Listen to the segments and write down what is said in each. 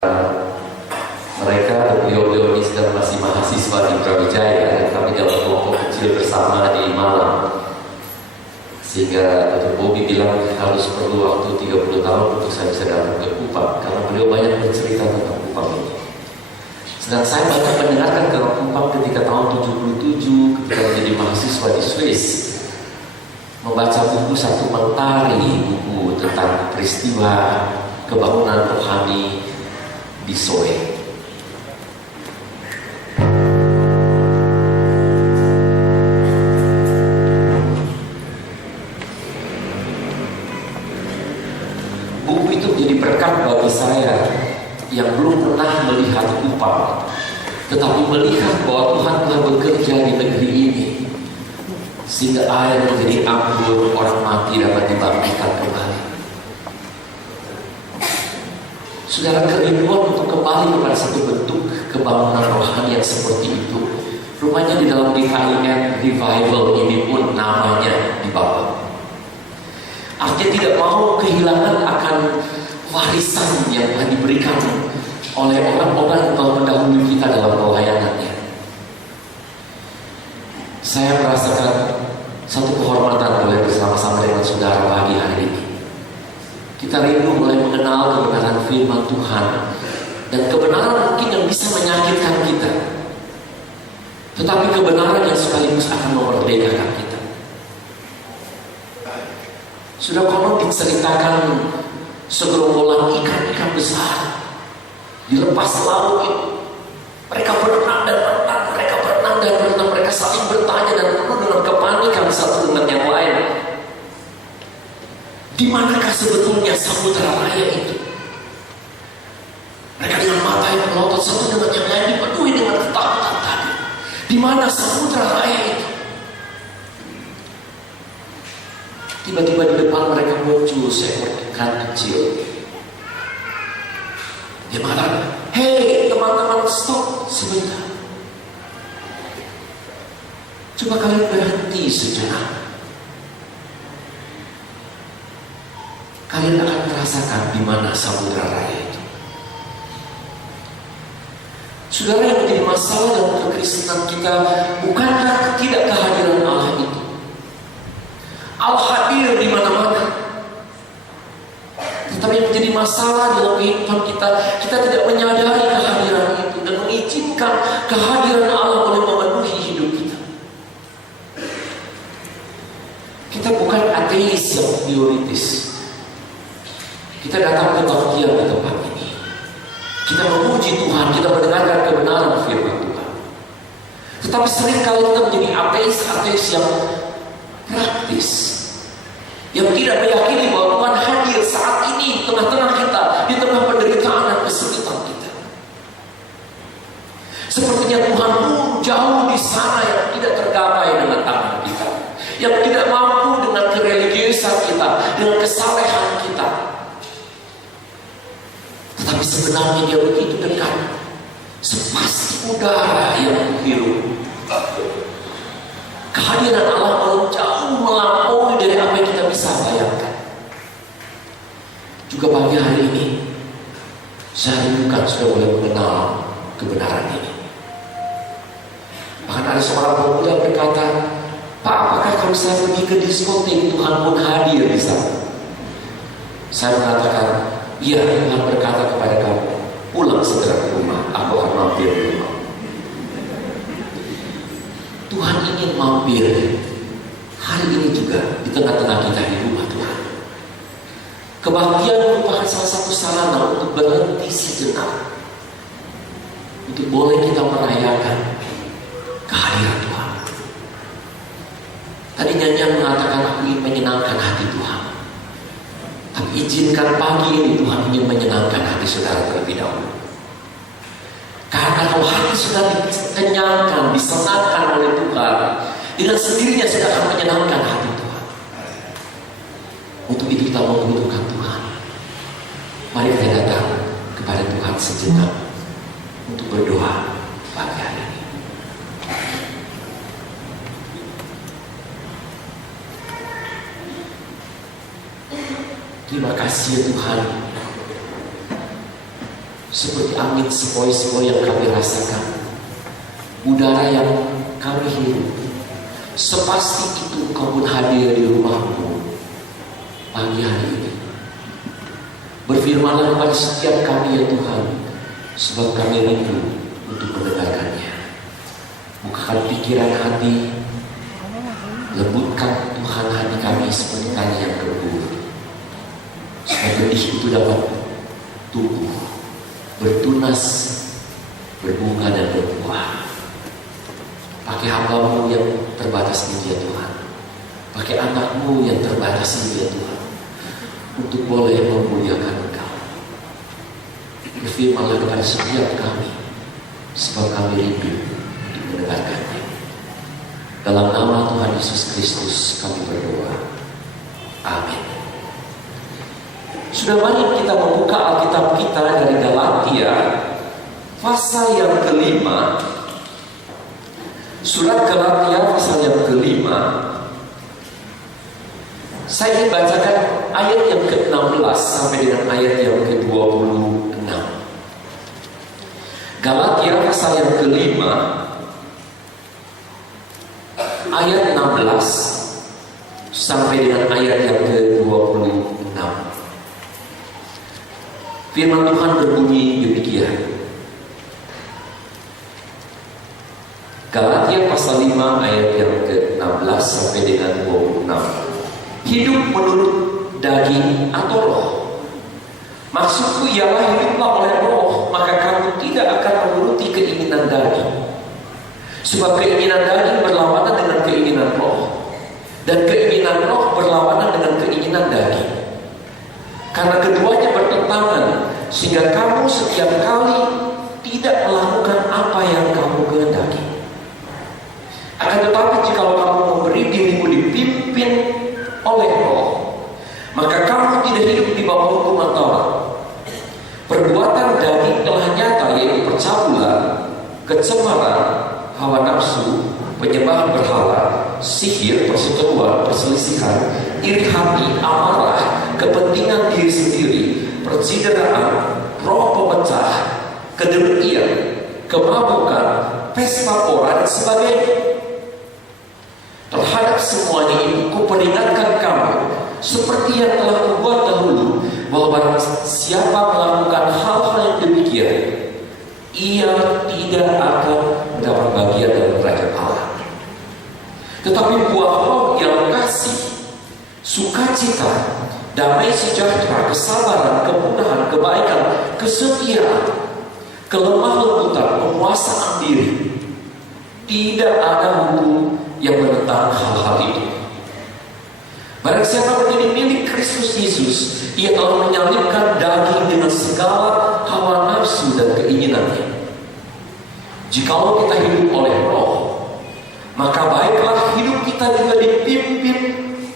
Mereka beliau-beliau ini sedang masih mahasiswa di Brawijaya dan kami dalam kelompok kecil bersama di Malang. Sehingga Dr. Bobby bilang harus perlu waktu 30 tahun untuk saya bisa datang ke Kupang, karena beliau banyak bercerita tentang Kupang ini. Sedang saya banyak mendengarkan tentang Kupang ketika tahun 77 ketika menjadi mahasiswa di Swiss, membaca buku Satu Mentari, buku tentang peristiwa kebangunan rohani di Soe. Buku itu menjadi berkat bagi saya yang belum pernah melihat Kupang, tetapi melihat bahwa Tuhan telah bekerja di negeri ini sehingga air menjadi anggur, orang mati dapat dibangkitkan kembali. Saudara, kerinduan untuk kembali kepada satu bentuk kebangunan rohani yang seperti itu, rupanya di dalam DKIM Revival ini pun namanya dibawa. Artinya tidak mau kehilangan akan warisan yang telah diberikan oleh orang-orang yang telah mendahului kita dalam pelayanannya. Saya merasakan satu kehormatan boleh bersama-sama dengan saudara pagi hari ini. Kita rindu mulai mengenal kebenaran firman Tuhan, dan kebenaran mungkin yang bisa menyakitkan kita, tetapi kebenaran yang sekaligus akan memerdekakan kita. Sudah konon diceritakan segerombolan ikan-ikan besar dilepas laut itu. Mereka berenang dan berenang, mereka berenang dan berenang, mereka saling bertanya dan penuh dengan kepanikan satu dengan yang lain. Di manakah sebetulnya samudera raya itu? Mereka dengan mata yang melotot satu dengan yang lain dipenuhi dengan ketakutan tadi. Di mana samudera raya itu? Tiba-tiba di depan mereka muncul seekor ikan kecil. Dia marah, "Hei teman-teman, stop sebentar. Coba kalian berhenti sejenak. Kalian akan merasakan di mana samudera raya itu." Saudara, yang menjadi masalah dalam kekristenan kita bukanlah tidak kehadiran Allah itu. Allah hadir di mana-mana. Tetapi yang menjadi masalah dalam kehidupan kita, kita tidak menyadari kehadiran itu dan mengizinkan kehadiran Allah boleh memenuhi hidup kita. Kita bukan ateis yang teoritis. Kita datang ke Tauqiah di tempat ini. Kita memuji Tuhan, kita mendengarkan kebenaran firman Tuhan. Tetapi seringkali kita menjadi ateis yang praktis, yang tidak meyakini bahwa Tuhan hadir saat ini di tengah-tengah kita, di tengah penderitaan dan kesulitan kita. Sepertinya Tuhan jauh di sana yang tidak tergapai dengan tangan kita, yang tidak mampu dengan kereligiusan kita, dengan kesalehan kita. Tetapi sebenarnya dia begitu dekat, sepasti udara yang menghirup. Kehadiran Allah jauh melampaui dari apa yang kita bisa bayangkan. Juga pagi hari ini saya rindukan sudah boleh mengenal kebenaran ini. Bahkan ada seorang pemuda berkata, "Pak, apakah kalau saya pergi ke diskotik Tuhan pun hadir di sana?" Saya mengatakan, "Iya, Tuhan berkata kepada kamu, pulang segera ke rumah, aku akan mampir di rumah." Tuhan ingin mampir hari ini juga di tengah-tengah kita di rumah Tuhan. Kebahagiaan merupakan salah satu sarana untuk berhenti sejenak, untuk boleh kita merayakan kehadiran Tuhan. Tadi nyanyian mengatakan, "Aku ingin menyenangkan hati Tuhan." Tapi izinkan pagi ini Tuhan ingin menyenangkan hati saudara terlebih dahulu. Karena kalau hati sudah dikenyangkan, disenangkan oleh Tuhan, dengan sendirinya sudah akan menyenangkan hati Tuhan. Untuk itu kita membutuhkan Tuhan. Mari kita datang kepada Tuhan sejenak untuk berdoa pagi hari ini. Terima kasih Tuhan. seperti angin sepoi-sepoi yang kami rasakan, udara yang kami hirup, sepasti itu Kau pun hadir di rumahmu pagi hari ini. Berfirmanlah kepada setiap kami ya Tuhan, sebab kami rindu untuk mendengarkannya. Bukakan pikiran hati, lembutkan Tuhan hati kami seperti tanah yang gembur, supaya benih itu dapat tumbuh, bertunas, berbunga dan berbuah. Pakai hamba-Mu yang terbatas ini ya Tuhan, pakai anak-Mu yang terbatas ini ya Tuhan, untuk boleh memuliakan Engkau. Berfirmanlah kepada setiap kami, sebab kami rindu untuk mendengarkannya. Dalam nama Tuhan Yesus Kristus kami berdoa. Amin. Sudah, mari kita membuka Alkitab kita dari Galatia pasal yang kelima. Surat Galatia pasal yang kelima. Saya ingin bacakan ayat yang ke-16 sampai dengan ayat yang ke-26. Galatia pasal yang kelima, ayat 16 sampai dengan ayat yang ke-26. Firman Tuhan berbunyi demikian. Galatia pasal 5 ayat yang ke-16 sampai dengan 26. Hidup menurut daging atau roh? Maksudku ialah hiduplah oleh roh, maka kamu tidak akan menuruti keinginan daging. Sebab keinginan daging berlawanan dengan keinginan roh, dan keinginan roh berlawanan dengan keinginan daging. Karena keduanya bertentangan, sehingga kamu setiap kali tidak melakukan apa yang kamu kehendaki. Akan tetapi jikalau kamu memberi dirimu dipimpin oleh roh, maka kamu tidak hidup di bawah hukuman Taurat. Perbuatan daging telah nyata, yaitu percabulan, kecemaran, hawa nafsu, penyembahan berhala, sihir, perseteruan, perselisihan, iri hati, amarah, kepentingan diri sendiri, percideraan, roh pemecah, kedengkian, kemabukan, pesta pora dan sebagainya. Terhadap semuanya itu kuperingatkan kamu, seperti yang telah kubuat dahulu, bahwa barang siapa melakukan hal-hal yang demikian, ia tidak akan mendapat bagian dalam kerajaan Allah. Tetapi buah roh yang kasih, sukacita, damai sejahtera, kesabaran, kemudahan, kebaikan, kesetiaan, kelemah lembutan, penguasaan diri. Tidak ada hukum yang menentang hal-hal itu. Barang siapa menjadi milik Kristus Yesus, ia telah menyalibkan daging dengan segala hawa nafsu dan keinginannya. Jikalau kita hidup oleh roh, maka baiklah hidup kita juga dipimpin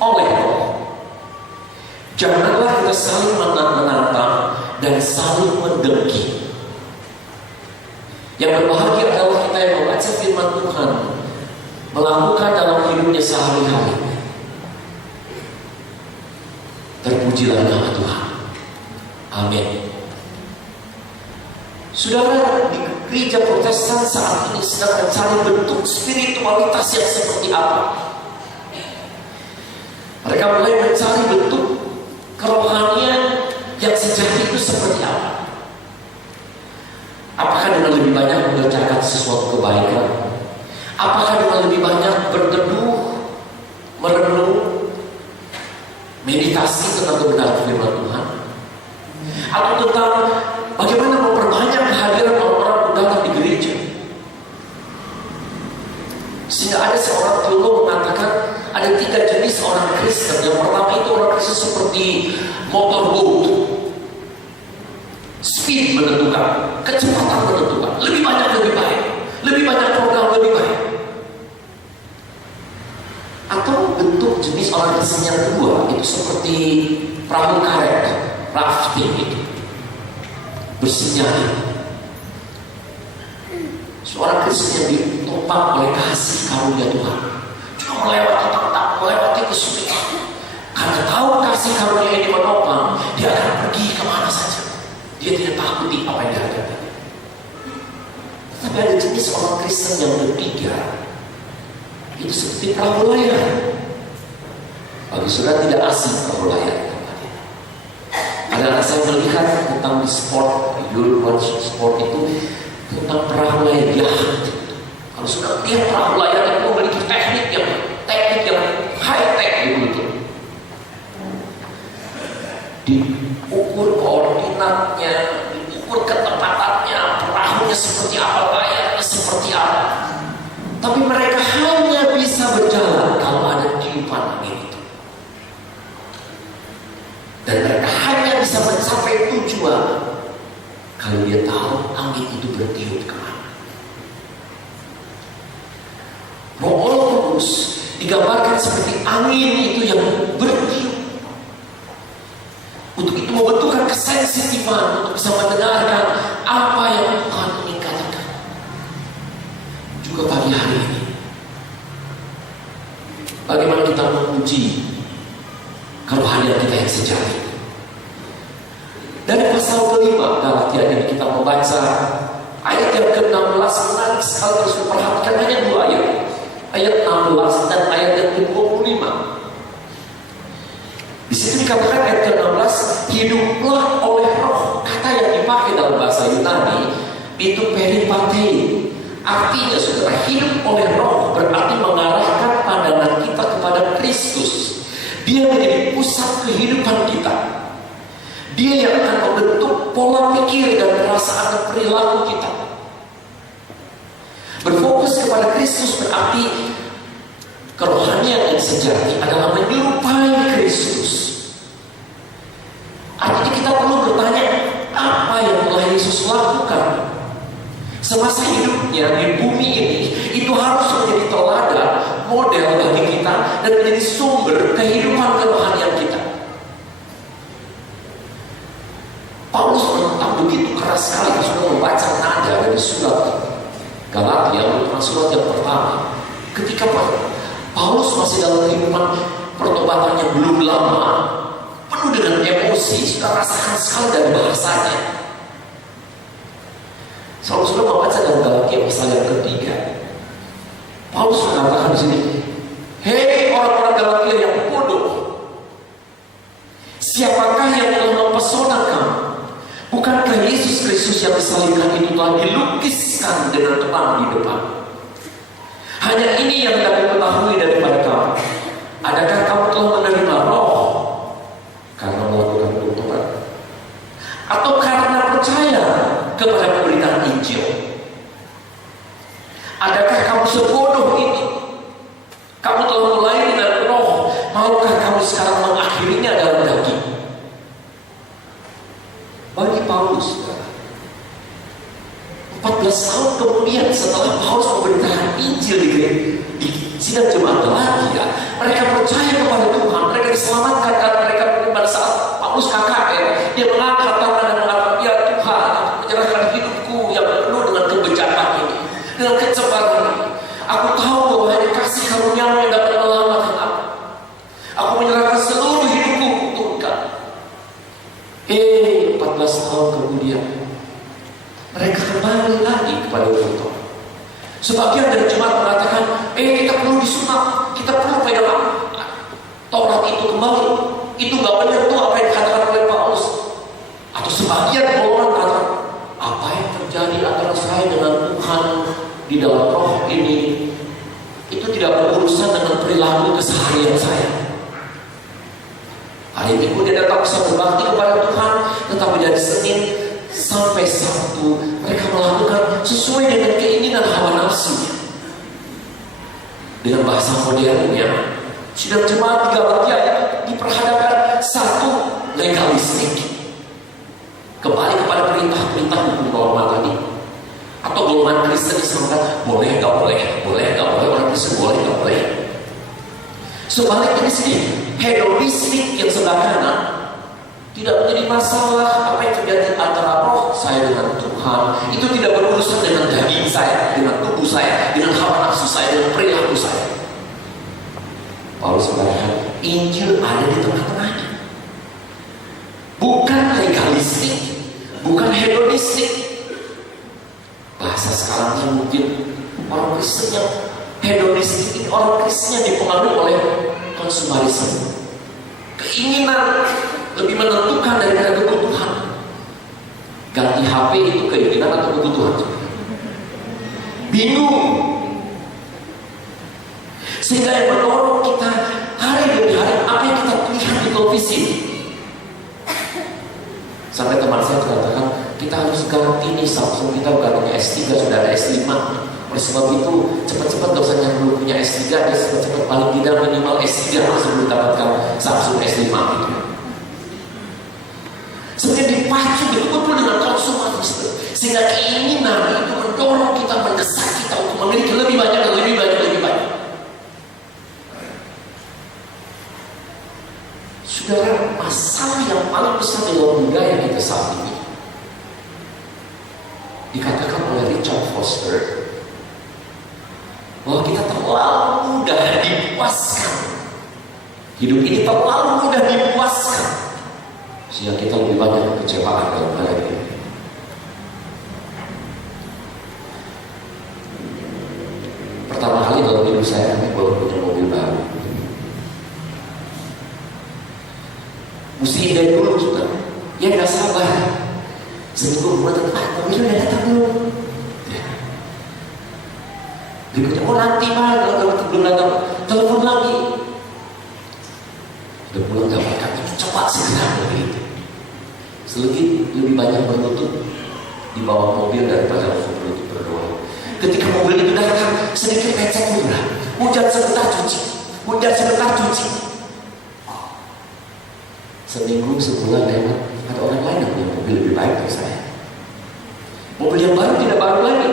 oleh roh. Janganlah kita saling menantang dan saling mendengki. Yang berbahagia adalah kita yang membaca firman Tuhan, melakukan dalam hidupnya sehari-hari. Terpujilah nama Tuhan. Amin. Saudara, di gereja Protestan saat ini sedang mencari bentuk spiritualitas yang seperti apa. Mereka mulai mencari bentuk kerohanian yang sejati itu seperti apa. Apakah dengan lebih banyak mengerjakan sesuatu kebaikan? Apakah dengan lebih banyak berteduh, merenung, meditasi tentang kebenaran firman Tuhan? Atau tentang bagaimana memperbanyak kehadiran orang-orang datang di gereja? Sehingga ada seorang teolog mengatakan ada 3 jenis orang Kristen. Yang pertama itu orang Kristen seperti motorboat. Speed menentukan, kecepatan menentukan, lebih banyak lebih baik, lebih banyak program lebih baik. Atau bentuk jenis orang Kristen yang kedua itu seperti perahu karet, rafting itu, bersinyal. Seorang Kristen yang ditopang oleh kasih karunia Tuhan, cuma melewati tantangan, melewati kesulitan. Karena tahu kasih karunia ini menopang, dia akan pergi kemana saja. Dia tidak takuti apa yang dihadapi. Tapi ada jenis orang Kristen yang ketiga, itu seperti perahu layar. Bagi saudara tidak asing perahu layar. Adalah saya melihat tentang di sport, Euro sport itu tentang perahu layar yacht. Kalau sudah lihat perahu layar itu memiliki teknik yang high tech gitu. Diukur koordinatnya, diukur ketepatannya, perahunya seperti apa, layarnya seperti apa. Tapi mereka hanya bisa berjalan kalau ada tiupan angin itu. Dan mereka hanya bisa mencapai tujuan kalau dia tahu angin itu bertiup kemana. Roh Allah Kudus digambarkan seperti angin itu yang bertiup. Untuk itu membutuhkan kesensitifan untuk bisa mendengarkan apa yang Tuhan ingin katakan. Juga pagi hari ini, bagaimana kita menguji kalau harian kita yang sejati. Dari pasal kelima Galatia ini kita membaca ayat yang ke-16, menarik sekali harus diperhatikan, hanya 2 ayat. Ayat 16 dan ayat yang ke-25. Di situ dikatakan ayat ke-16, hiduplah oleh roh. Kata yang dipakai dalam bahasa Yunani itu peripatei. Artinya saudara, hidup oleh roh berarti mengarahkan pandangan kita kepada Kristus. Dia menjadi pusat kehidupan kita. Dia yang akan membentuk pola pikir dan perasaan dan perilaku kita. Berfokus kepada Kristus berarti kerohanian yang sejati adalah menyerupai Kristus. Artinya kita perlu bertanya, apa yang telah Yesus lakukan semasa hidupnya di bumi ini, itu harus menjadi teladan, model bagi kita dan menjadi sumber kehidupan kerohanian kita. Paulus menentang begitu keras sekali sudah membaca nada dari surat Galatia, merupakan surat yang pertama. Ketika Paulus masih dalam kehidupan pertobatannya belum lama, penuh dengan emosi, sudah rasakan sekali dari bahasanya. Kalau sudah membaca dalam Galatia pasal yang ketiga, Paulus mengatakan di sini, hei orang-orang Galatia yang bodoh, siapakah yang telah mempesona kamu? Bukankah Yesus Kristus yang disalibkan itu telah dilukiskan dengan terang di depan? Hanya ini yang dapat ketahui daripada kamu. Adakah kamu telah menerima roh karena melakukan pertobatan? Atau karena percaya kepada pemberitaan Injil? Adakah kamu sebodoh ini? Kamu telah mulai dengan roh, maukah kamu sekarang mengakhirinya dalam daging? Bagi Paulus, 14 tahun kemudian setelah Paulus memberitakan Injil di sidang jemaat Galatia, mereka percaya kepada Tuhan, mereka diselamatkan karena mereka pada saat Paulus KKR, dia mengangkat tangan dan mengatakan, ya Tuhan, aku menyerahkan hidupku yang penuh dengan kebejakan ini, dengan keceparan ini. Aku tahu bahwa hanya kasih karunia-Mu yang dapat menyelamatkan aku. Aku menyerahkan seluruh hidupku untuk Engkau. 14 tahun kemudian mereka kembali lagi kepada Tuhan. Sebagian dari jemaat mengatakan, kita perlu disunat, kita perlu pegang Taurat itu kembali. Itu gak menyentuh apa yang dikatakan oleh Paulus. Atau sebagian golongan mengatakan, apa yang terjadi antara saya dengan Tuhan di dalam roh ini, itu tidak berurusan dengan perilaku keseharian saya. Hari Minggu dia datang bisa berbakti kepada Tuhan, tetapi dari Senin sampai Sabtu mereka melakukan sesuai dengan keinginan hawa nafsunya. Dengan bahasa modernnya, sidang jemaat di Galatia diperhadapkan satu legalistik, kembali kepada perintah-perintah hukum normal tadi. Atau golongan Kristen disangka boleh nggak boleh, boleh nggak boleh, orang Kristen boleh nggak boleh. Sebaliknya di sini hedonistik yang sebelah kanan tidak menjadi masalah apa yang terjadi antara roh saya dengan Tuhan. Itu tidak berurusan dengan daging saya, dengan tubuh saya, dengan hawa nafsu saya, dengan perilaku saya. Paulus mengatakan Injil ada di tengah-tengahnya. Bukan legalistik, bukan hedonistik. Bahasa sekarangnya mungkin orang Kristen yang hedonistik ini orang Kristen yang dipengaruhi oleh konsumerisme. Keinginan lebih menentukan daripada kebutuhan. Ganti HP itu keinginan atau kebutuhan? Bingung. Sehingga yang mendorong kita hari demi hari apa yang kita lihat di televisi. Sampai teman saya mengatakan kita harus ganti nih Samsung kita bukan punya S3 sudah ada S5. Oleh sebab itu cepat-cepat dosen yang belum punya S3 dia cepat-cepat paling tidak minimal S3 sebelum mendapatkan Samsung S5 itu. Sebenarnya dipacu betul-betul dengan konsumerisme sehingga keinginan itu mendorong kita, mendesak kita untuk memiliki lebih banyak dan lebih banyak, lebih banyak. Saudara, masalah yang paling besar dalam budaya kita saat ini dikatakan oleh Richard Foster bahwa kita terlalu mudah dipuaskan. Hidup ini terlalu mudah dipuaskan sehingga kita lebih banyak kekecewaan dalam hal ini. Pertama kali dalam hidup saya kami baru punya mobil baru. Mesti dari dulu juga. Ya nggak sabar. Seminggu kemudian mobilnya udah datang belum? Berikutnya, nanti Pak, kalau belum datang, telepon lagi. Udah pulang dapatkan itu cepat segera begitu. Lebih banyak berlutut di bawah mobil daripada berlutut berdoa. Ketika mobil itu datang, sedikit lecet murah. Hujan sebentar cuci. Seminggu, sebulan lewat, ada orang lain yang punya mobil lebih baik dari saya. Mobil yang baru tidak baru lagi.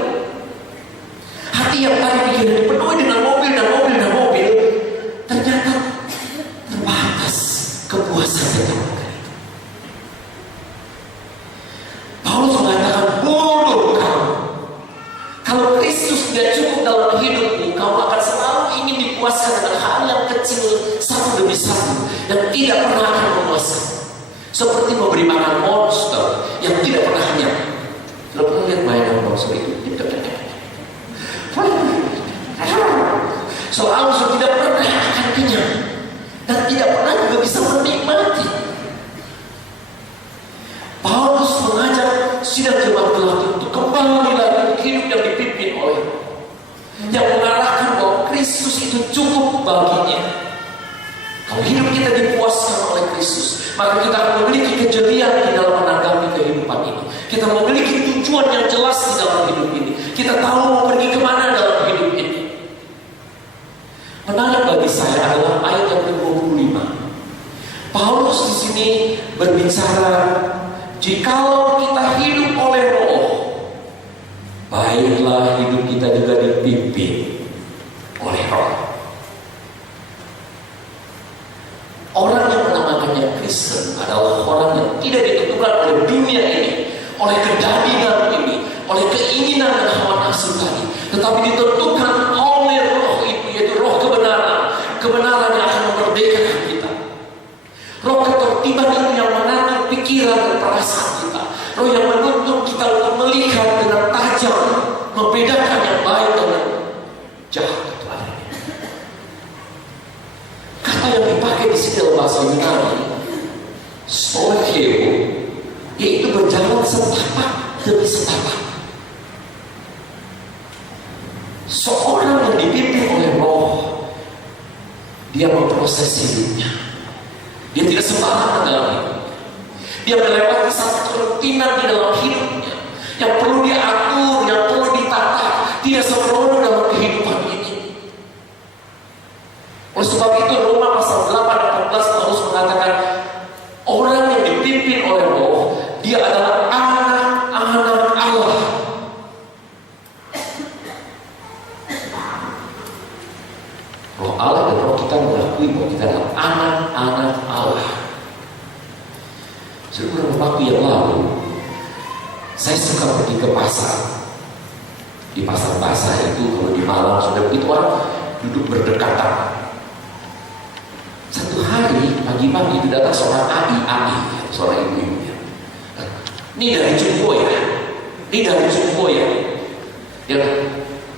Hati yang tadi pikiran dipenuhi dengan mobil, ternyata terbatas kepuasan yang Paulus mengatakan, bodoh kamu. Kalau Kristus tidak cukup dalam hidupmu, kamu akan selalu ingin dipuaskan dengan hal yang kecil satu demi satu dan tidak pernah akan memuaskan. Seperti memberi makan monster yang tidak pernah kenyang. Kalau pernah lihat mainan monster itu, selalu tidak pernah akan kenyang dan tidak pernah juga bisa menikmati. Paulus mengajak sidang jemaat Galatia untuk kembali lagi hidup yang dipimpin oleh yang mengarahkan bahwa Kristus itu cukup baginya. Kalau hidup kita dipuaskan oleh Kristus, maka kita akan memiliki kejelian di dalam menanggapi kehidupan ini. Kita memiliki tujuan yang jelas di dalam hidup ini. Kita tahu mau pergi kemana dalam hidup ini. Menarik bagi saya adalah ayat yang ke-25. Paulus di sini berbicara, jikalau kita hidup oleh Roh, baiklah hidup kita juga dipimpin oleh Roh. Orang yang menamakannya Kristen adalah orang yang tidak ditentukan oleh dunia ini, oleh kedagingan ini, oleh keinginan dan hawa nafsu tadi, tetapi ditentukan oleh Roh itu, yaitu Roh kebenaran, kebenaran yang akan memerdekakan kita. Roh ketertiban itu yang mengatur pikiran dan perasaan kita. Roh yang menuntut kita untuk melihat dengan tajam, membedakan yang baik dengan jahat. Kata yang dipakai di sini dalam bahasa Yunani, soikeo, yaitu berjalan setapak demi setapak. Seorang yang dipimpin oleh Roh, dia memproses hidupnya. Dia tidak sembarangan dalam hidup. Dia melewati satu rutinan di dalam hidupnya yang perlu diatur, yang perlu ditata. Tidak sembrono dalam kehidupan ini. Oleh sebab itu Roma pasal 8 14 Paulus mengatakan, orang yang dipimpin oleh Roh, dia adalah anak-anak Allah. Roh Allah dan Roh kita mengakui bahwa kita adalah anak-anak Allah. Beberapa waktu yang lalu, saya suka pergi ke pasar. Di pasar basah itu, kalau di Malang sudah begitu orang duduk berdekatan. Satu hari pagi-pagi itu datang seorang seorang ibu-ibu. Ini dari Jumbo ya, ini dari Jumbo ya. Ya,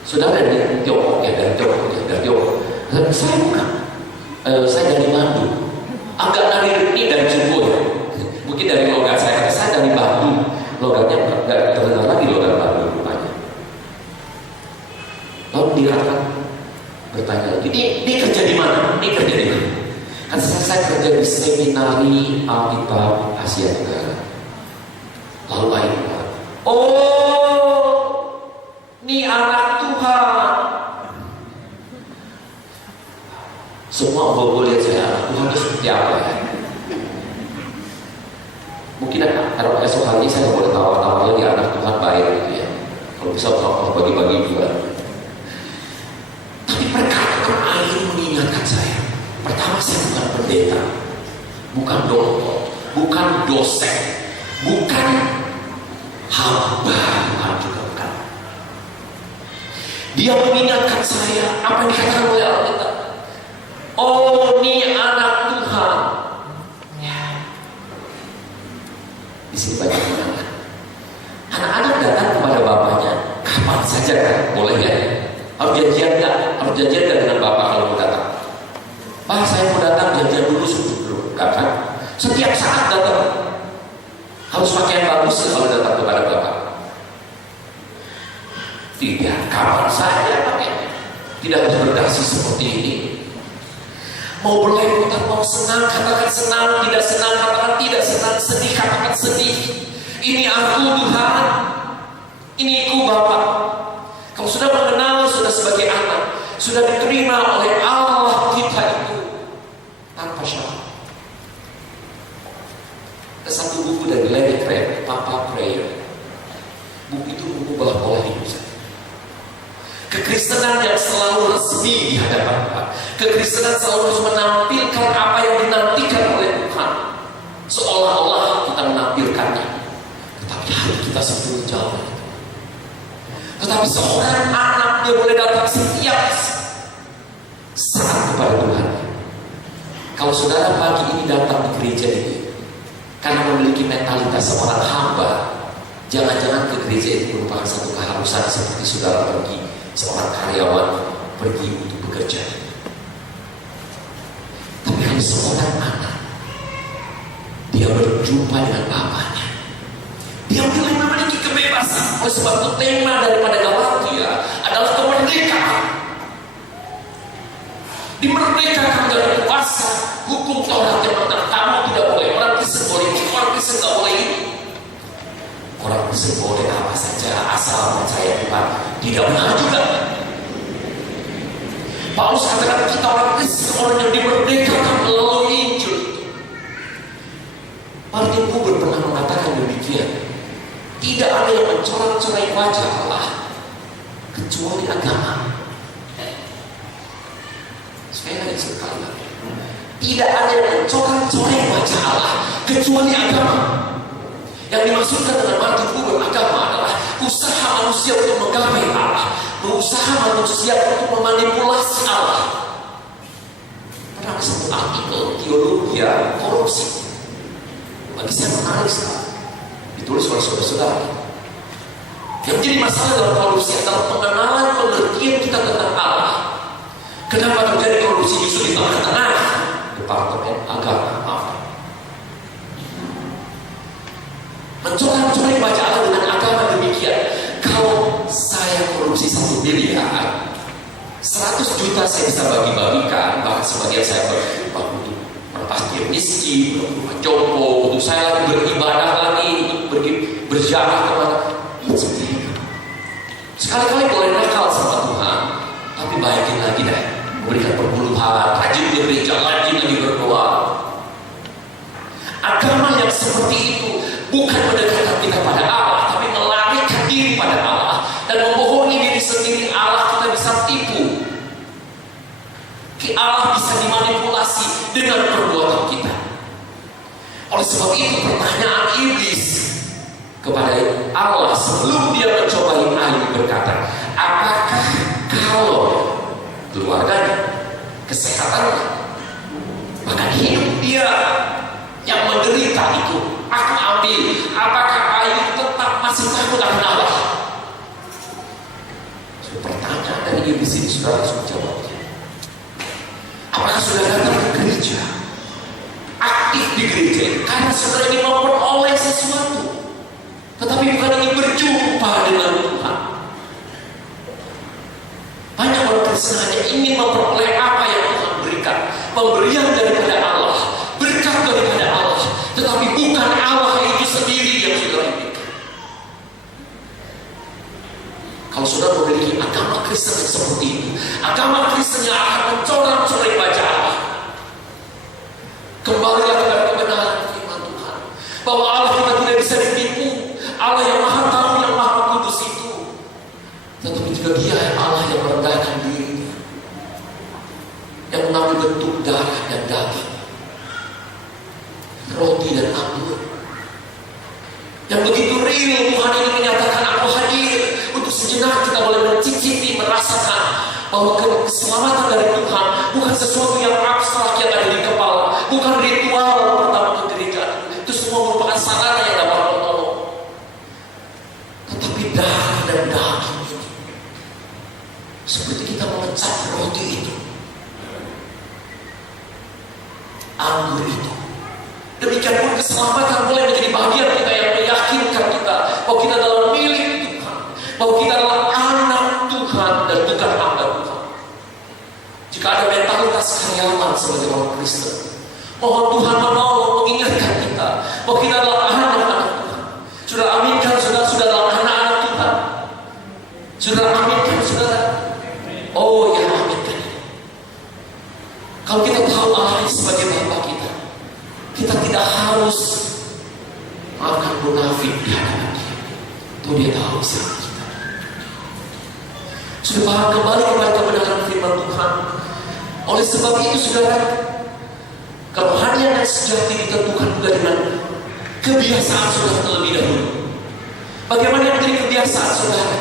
saudara dari Tiongkok ya, dari Tiongkok. Saya bukan, saya dari Bandung. Agak dari ini dari Jumbo ya. Mungkin dari logat saya dari Bandung. Logatnya nggak terdengar lagi logat Bandung rupanya. Lalu dia akan bertanya lagi, ini kerja di mana? Ini kerja di mana? Kan saya kerja di Seminari Alkitab Asia Tenggara. Lalu lain, oh, ini anak Tuhan. Semua obo-obo lihat saya, anak Tuhan itu seperti apa ya? Mungkin kalau esok hari saya boleh tawa-tawa lagi, anak Tuhan baik gitu ya. Kalau bisa bagi-bagi juga. Tapi perkataan ayat ini mengingatkan saya. Pertama, saya bukan pendeta, bukan dokter, bukan dosen, bukan hamba, bukan juga bukan. Dia mengingatkan saya apa yang dikatakan oleh Alkitab. Oh, ini anak Tuhan. Ya. Di sini banyak penangan. Anak-anak datang kepada bapaknya kapan saja kan, boleh ya? Harus janjian nggak? Harus janjian nggak dengan bapak kalau mau datang? Pak, saya mau datang, janjian dulu sebelum kan? Setiap saat datang. Harus pakaian bagus kalau datang kepada bapak. Tidak, kapan saja pakaian. Tidak harus berdasi seperti ini. Mau berlebihan, mau senang, katakan senang, tidak senang, katakan tidak senang, sedih, katakan sedih. Ini aku Tuhan, ini aku Bapak. Kalau sudah mengenal, sudah sebagai anak, sudah diterima oleh Allah kita itu tanpa syarat. Ada satu buku dari Lenny Craig, Papa Prayer. Buku itu mengubah pola hidup saya. Kekristenan yang selalu resmi di hadapan Tuhan. Kekristenan selalu harus menampilkan apa yang dinantikan oleh Tuhan. Seolah-olah kita menampilkannya. Tetapi hati kita sebetulnya jauh. Tetapi seorang anak dia boleh datang setiap saat kepada Tuhan. Kalau saudara pagi ini datang di gereja ini karena memiliki mentalitas seorang hamba, jangan-jangan ke gereja itu merupakan satu keharusan seperti saudara pergi, seorang karyawan pergi untuk bekerja. Tapi kalau seorang anak dia berjumpa dengan bapaknya, dia mulai memiliki kebebasan. Oleh sebab itu tema daripada Galatia adalah kemerdekaan. Dimerdekakan dari kuasa hukum Taurat yang mengatakan kamu tidak boleh, orang Kristen boleh ini, orang Kristen tidak boleh ini. Orang Kristen boleh apa saja asal percaya Tuhan. Tidak benar juga. Paulus katakan kita orang Kristen, orang yang dimerdekakan melalui Injil. Martin Buber pernah mengatakan demikian. Tidak ada yang mencorang-corai wajah Allah kecuali agama. Sekali lagi. Tidak ada yang mencorang-corai wajah Allah kecuali agama. Yang dimaksudkan dengan Martin Buber agama adalah usaha manusia untuk menggapai Allah, usaha manusia untuk memanipulasi Allah. Pernah disebut artikel teologi korupsi. Bagi saya menarik sekali. Ditulis oleh saudara-saudara. Yang jadi masalah dalam korupsi adalah pengenalan pengertian kita tentang Allah. Kenapa terjadi korupsi justru di tengah-tengah Departemen Agama? Mencorang-corai wajah Allah dengan agama demikian. Kalau saya korupsi 1 miliar, 100 juta saya bisa bagi-bagikan. Bahkan sebagian saya untuk pastir miskin, untuk rumah jompo, untuk saya lagi beribadah lagi, untuk pergi berziarah kemana. Itu seperti itu. Sekali-kali boleh nakal sama Tuhan, tapi bayakin lagi deh. Memberikan perpuluhan, rajin di gereja, rajin lagi berdoa. Agama yang seperti itu bukan mendekatkan kita pada Allah, tapi melarikan diri pada Allah dan membohongi diri sendiri. Allah kita bisa tipu, Allah bisa dimanipulasi dengan perbuatan kita. Oleh sebab itu pertanyaan iblis kepada Allah sebelum dia mencobai Ayub berkata, apakah kalau keluarganya, kesehatannya, bahkan hidup dia yang menderita itu aku ambil, apakah masih takut akan Allah? So, pertanyaan dari iblis ini saudara langsung jawabnya. Apakah saudara datang ke gereja, aktif di gereja karena saudara ingin memperoleh sesuatu, tetapi bukan ingin berjumpa dengan Tuhan? Banyak orang Kristen hanya ingin memperoleh apa yang Tuhan berikan, pemberian daripada Allah, berkat daripada Allah, tetapi bukan Allah itu sendiri yang saudara inginkan. Kalau saudara memiliki agama Kristen yang seperti itu, agama Kristen yang akan mencorang-corai wajah Allah, kembalilah kepada kebenaran firman Tuhan, bahwa Allah kita tidak bisa ditipu. Allah yang maha tahu, yang maha kudus itu, tetapi juga Dia yang Allah yang merendahkan dirinya, yang mengambil bentuk darah dan daging, roti dan anggur, yang begitu real. Tuhan ini menyatakan, aku hadir untuk sejenak kita boleh mencicipi, merasakan bahwa keselamatan dari Tuhan bukan sesuatu yang abstrak yang ada di kepala, bukan ritual pertama ke gereja. Itu semua merupakan sarana yang dapat menolong, tetapi darah dan daging itu, seperti kita mengecap roti itu, anggur itu. Demikian pun keselamatan boleh menjadi bagian kita yang meyakinkan kita bahwa kita adalah milik Tuhan, bahwa kita adalah anak Tuhan dan bukan hamba Tuhan. Jika ada mentalitas karyawan sebagai orang Kristen, mohon Tuhan menolong mengingatkan kita bahwa kita adalah anak-anak Tuhan. Sudah aminkan saudara, sudah adalah anak-anak Tuhan. Sudah aminkan saudara. Oh ya, aminkan. Kalau kita tahu Allah sebagai Bapa kita, kita tidak harus makan munafik di hadapan Dia. Tuh Dia tahu siapa kita. Sudah paham kembali kepada kebenaran firman Tuhan. Oleh sebab itu saudara, kerohanian yang sejati ditentukan juga dengan kebiasaan saudara terlebih dahulu. Bagaimana yang menjadi kebiasaan saudara?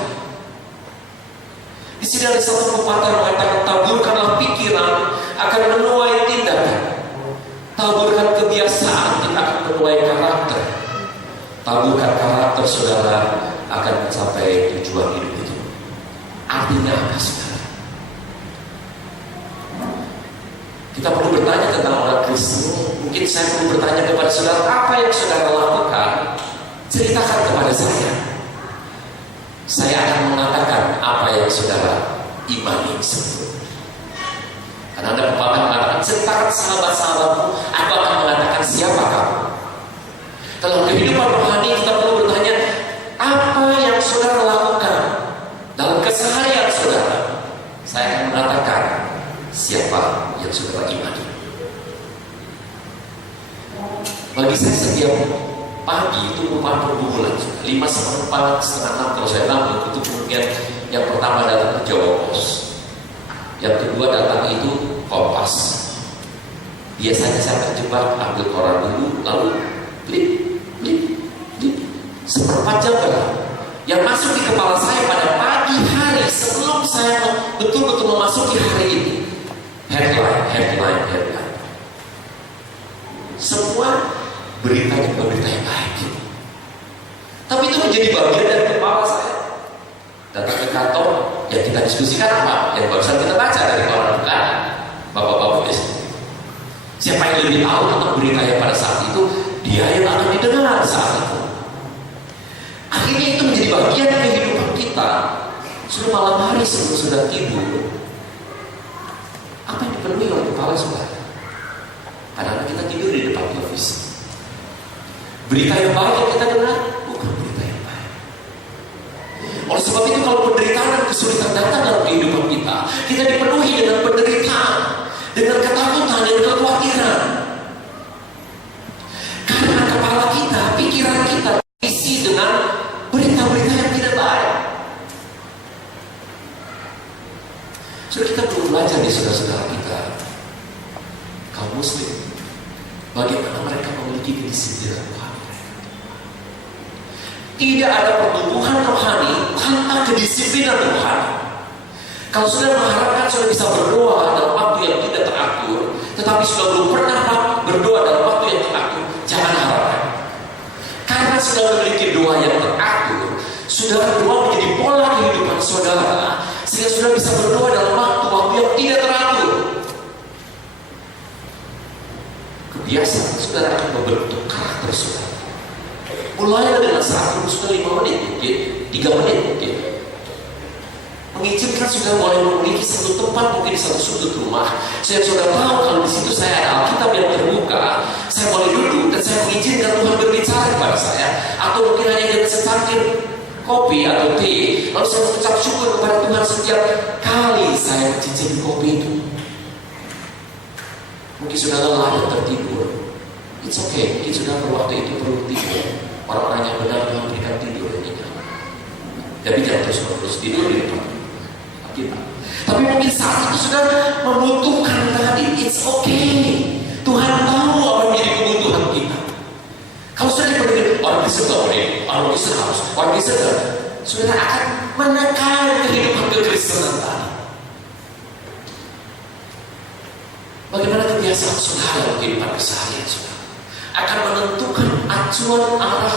Di sini ada satu pepatah yang mengatakan, taburkanlah pikiran akan menuai tindakan. Taburkan kebiasaan kita akan menuai karakter. Taburkan karakter saudara akan mencapai tujuan hidup itu. Artinya apa saudara? Kita perlu bertanya tentang orang Kristen. Mungkin saya perlu bertanya kepada saudara, apa yang saudara lakukan? Ceritakan kepada saya. Saya akan mengatakan apa yang saudara imani sebelumnya. Karena ada pepatah mengatakan, ceritakan sahabat-sahabatmu, aku akan mengatakan siapa kamu. Dalam kehidupan rohani kita perlu bertanya, apa yang saudara lakukan dalam keseharian saudara? Saya akan mengatakan siapa yang saudara imani. Bagi saya setiap pagi itu merupakan pergumulan. 5:45, setengah 6 kalau saya bangun itu kemudian yang pertama datang ke Jawa Pos, yang kedua datang itu Kompas. Biasanya saya terjebak ambil koran dulu, lalu klik, seperempat jam berlalu. Yang masuk di kepala saya pada pagi hari sebelum saya betul-betul memasuki hari ini, headline. Semua beritanya berita yang baik. Tapi itu menjadi bagian dari kepala saya. Datang ke kantor, ya kita diskusikan apa yang barusan kita baca dari koran bukan? Bapak-bapak biasa. Siapa yang lebih tahu tentang berita yang pada saat itu, dia yang akan didengar saat itu. Akhirnya itu menjadi bagian kehidupan kita. Sudah malam hari sebelum sudah tidur, apa yang dipenuhi oleh kepala saudara? Kadang-kadang kita tidur di depan televisi. Berita yang baik yang kita dengar bukan berita yang baik. Oleh sebab itu kalau penderitaan dan kesulitan datang dalam kehidupan kita, kita dipenuhi dengan penderitaan, dengan ketakutan dan kekhawatiran. Karena kepala kita, pikiran kita diisi dengan berita-berita yang tidak baik. Sudah kita perlu belajar nih saudara-saudara kita, kaum muslim, bagaimana mereka memiliki kedisiplinan Tuhan. Tidak ada pertumbuhan rohani tanpa kedisiplinan Tuhan. Kalau sudah mengharapkan sudah bisa berdoa dalam waktu yang tidak teratur, tetapi sudah belum pernah berdoa dalam waktu yang teratur, jangan harapkan. Karena sudah memiliki doa yang teratur, Saudara berdoa menjadi pola kehidupan saudara, sehingga saudara bisa berdoa dalam waktu-waktu yang tidak teratur. Kebiasaan saudara akan membentuk karakter saudara. Mulai dengan saat saudara 5 menit mungkin, 3 menit mungkin. Mengizinkan saudara boleh memiliki satu tempat, mungkin satu sudut rumah, sehingga saudara tahu kalau di situ saya ada Alkitab yang terbuka, saya boleh duduk dan saya mengizinkan Tuhan berbicara kepada saya. Atau mungkin hanya dengan secangkir kopi atau teh, lalu saya mengucap syukur kepada Tuhan setiap kali saya mencicipi kopi itu. Mungkin sudah lelah dan tertidur, it's okay. Mungkin sudah waktu itu perlu tidur. Orang yang benar Tuhan berikan tidur ini. Tapi jangan terus tidur di depan kita. Tapi mungkin saat itu sudah membutuhkan tadi, it's okay. Tuhan tahu apa yang menjadi kebutuhan kita. Kalau sudah diperhatikan orang bisa nggak boleh, orang bisa harus, orang bisa nggak, saudara akan menekan kehidupan kekristenan tadi. Bagaimana kebiasaan saudara dalam kehidupan keseharian saudara akan menentukan acuan arah